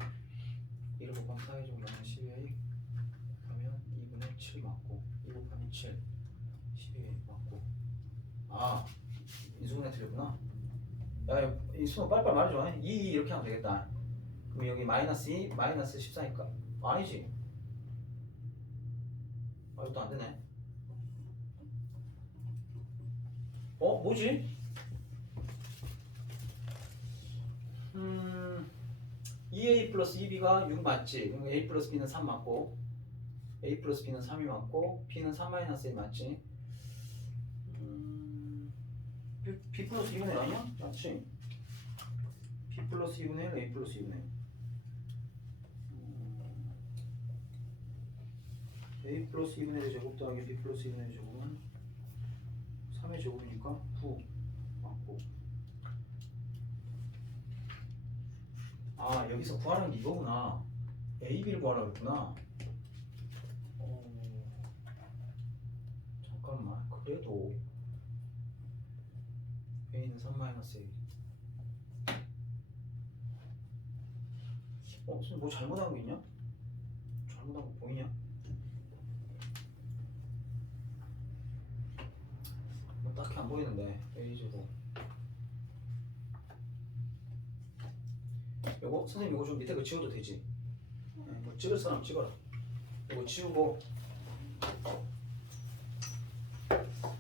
1을 곱하면 4a 제곱 마이너스 12a 하면 2분의 7 맞고 2 곱하면 7 12a 맞고 아 인수분해 틀렸구나. 야 인수분 빨리빨리 말해줘. 2 이렇게 하면 되겠다. 그럼 여기 마이너스 2 마이너스 14니까 아니지. 아 이것도 안 되네. 뭐지? 2a 플러스 2b가 6 맞지? 그럼 a 플러스 b는 3 맞고 a 플러스 b는 3이 맞고 b는 3 마이너스 1 맞지? b 플러스 2분의 1 아니야? 맞지? b 플러스 2분의 1 a 플러스 2분의 1 a 플러스 2분의 1 제곱 더하기 b 플러스 2분의 1 제곱은 3의 제곱이니까 9 맞고 아 여기서 구하는 게 이거구나. a, b를 구하라고 했구나. 잠깐만 그래도 a는 3 마이너스 1 무슨 뭐 잘못한 거 있냐? 잘못한 거 보이냐? 뭐 딱히 안 보이는데 a 제곱 요거 선생님 이거 좀 밑에 거 지워도 되지? 뭐 찍을 사람 찍어라. 이거 지우고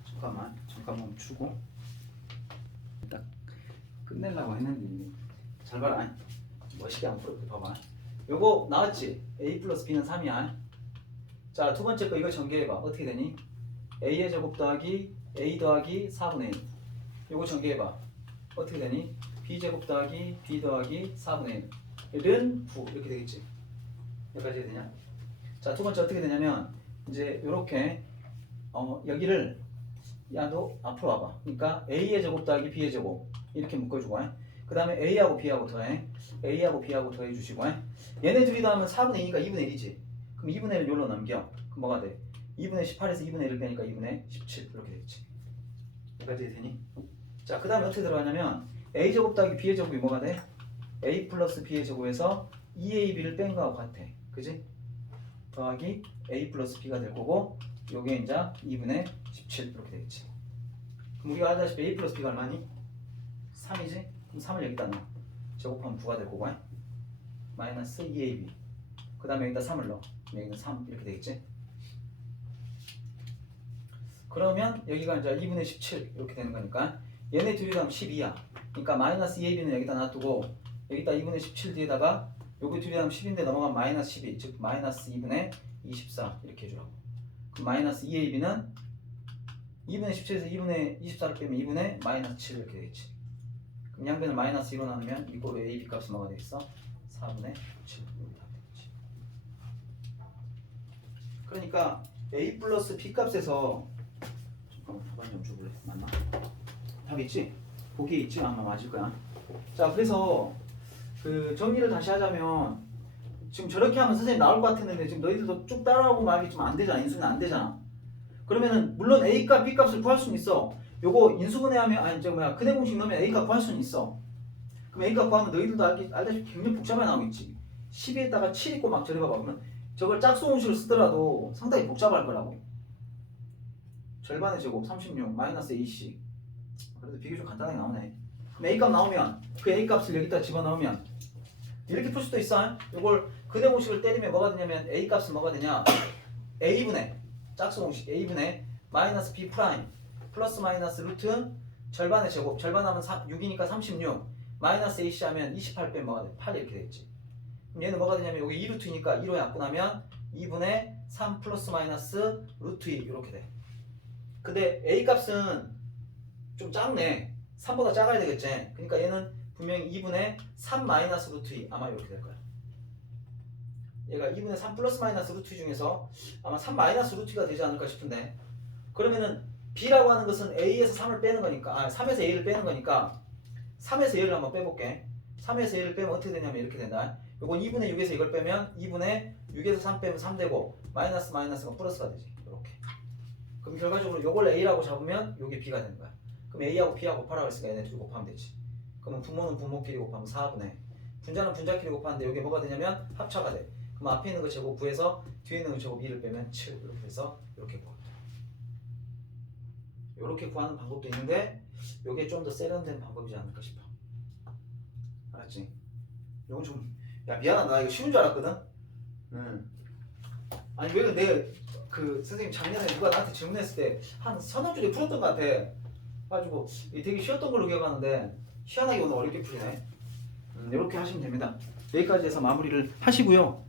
잠깐만 멈추고 딱 끝내려고 했는데 잘 봐라. 멋있게 안 풀었대. 봐봐. 요거 나왔지? a 플러스 b는 3이야. 자 두 번째 거 이거 전개해봐. 어떻게 되니? a의 제곱 더하기 a 더하기 4분의 1 요거 전개해봐. 어떻게 되니? b제곱 더하기 b 더하기 4분의 1은 9 이렇게 되겠지. 여기까지 되냐? 자 두 번째 어떻게 되냐면 이제 요렇게 여기를 야 너 앞으로 와봐. 그러니까 a의 제곱 더하기 b의 제곱 이렇게 묶어주고 그 다음에 a하고 b하고 더해 a하고 b하고 더해 주시고 얘네 둘이 더하면 4분의 2니까 2분의 1이지. 그럼 2분의 1을 여기로 넘겨. 그럼 뭐가 돼? 2분의 18에서 2분의 1을 빼니까 2분의 17 이렇게 되겠지. 여기까지 되니? 자 그 다음에 어떻게 들어가냐면 a제곱 더하기 b의 제곱이 뭐가 돼? a 플러스 b의 제곱에서 2ab를 뺀 거하고 같아. 그지? 더하기 a 플러스 b가 될 거고 요게 이제 2분의 17 이렇게 되겠지. 그럼 우리가 알다시피 a 플러스 b가 얼마니? 3이지? 그럼 3을 여기다 넣어. 제곱하면 9가 될 거고 마이너스 2ab 그 다음에 여기다 3을 넣어. 여기는 3 이렇게 되겠지? 그러면 여기가 이제 2분의 17 이렇게 되는 거니까 얘네 둘이 더하면 12야. 그러니까 마이너스 2ab는 여기다 놔두고 여기다 2분의 17 뒤에다가 여기 둘이 더하면 10인데 넘어가면 마이너스 12 즉 마이너스 2분의 24 이렇게 해주라고. 그럼 마이너스 2ab는 2분의 17에서 2분의 24를 빼면 2분의 마이너스 7 이렇게 되겠지. 그럼 양변을 마이너스 2로 나누면 이거로 ab 값은 뭐가 되겠어? 4분의 7 이렇게 되겠지. 그러니까 a 플러스 b 값에서 잠깐만 답안 좀 줘볼래? 맞나? 답 있지? 보기에 있지? 아마 맞을 거야. 자 그래서 그 정리를 다시 하자면 지금 저렇게 하면 선생님 나올 것 같았는데 지금 너희들도 쭉 따라하고 말이 좀 안 되잖아. 인수분해 안 되잖아. 그러면은 물론 a 값 b 값을 구할 수는 있어. 요거 인수분해하면 아니 근해 공식 넣으면 a 값 구할 수는 있어. 그럼 a 값 구하면 너희들도 알다시피 굉장히 복잡하게 나오겠지. 12에다가 7 있고 막 저래 봐봐. 그러면 저걸 짝수 공식을 쓰더라도 상당히 복잡할 거라고. 절반의 제곱 36 마이너스 ac 그래도 비교적 간단하게 나오네. 그럼 a 값 나오면 그 a 값을 여기다 집어넣으면 이렇게 풀 수도 있어. 이걸 근해 공식을 때리면 뭐가 되냐면 a 값은 뭐가 되냐? a분의 짝수 공식 a분의 마이너스 b 프라임 플러스 마이너스 루트 절반의 제곱, 절반하면 6이니까 36 마이너스 AC 하면 28 빼면 뭐가 돼? 8 이렇게 되겠지. 그럼 얘는 뭐가 되냐면 여기 2루트니까 2로 약분하면 2분의 3 플러스 마이너스 루트 2 이렇게 돼. 근데 A 값은 좀 작네. 3보다 작아야 되겠지. 그러니까 얘는 분명히 2분의 3 마이너스 루트 2 아마 이렇게 될 거야. 얘가 2분의 3 플러스 마이너스 루트 2 중에서 아마 3 마이너스 루트 2가 되지 않을까 싶은데, 그러면은 B라고 하는 것은 A에서 3을 빼는 거니까 3에서 A를 빼는 거니까 3에서 A를 한번 빼볼게. 3에서 A를 빼면 어떻게 되냐면 이렇게 된다. 요건 2분의 6에서 이걸 빼면 2분의 6에서 3 빼면 3 되고 마이너스 마이너스가 플러스가 되지. 이렇게. 그럼 결과적으로 요걸 A라고 잡으면 요게 B가 되는 거야. 그럼 A하고 B하고 곱하라고 했으니까 얘네 둘 곱하면 되지. 그러면 분모는 분모끼리 곱하면 4분의 분자는 분자끼리 곱하는데 요게 뭐가 되냐면 합차가 돼. 그럼 앞에 있는 거 제곱 구해서 뒤에 있는 거 제곱 2를 빼면 7 이렇게 해서 이렇게 구합니다. 이렇게 구하는 방법도 있는데 요게 좀 더 세련된 방법이지 않을까 싶어. 알았지? 요건 좀 미안하다. 나 이거 쉬운 줄 알았거든. 아니 왜 내 그 선생님 작년에 누가 나한테 질문했을 때 한 서너 줄에 풀었던 것 같아. 가지고 되게 쉬웠던 걸로 기억하는데 희한하게 오늘 어렵게 풀리네. 이렇게 하시면 됩니다. 여기까지 해서 마무리를 하시고요.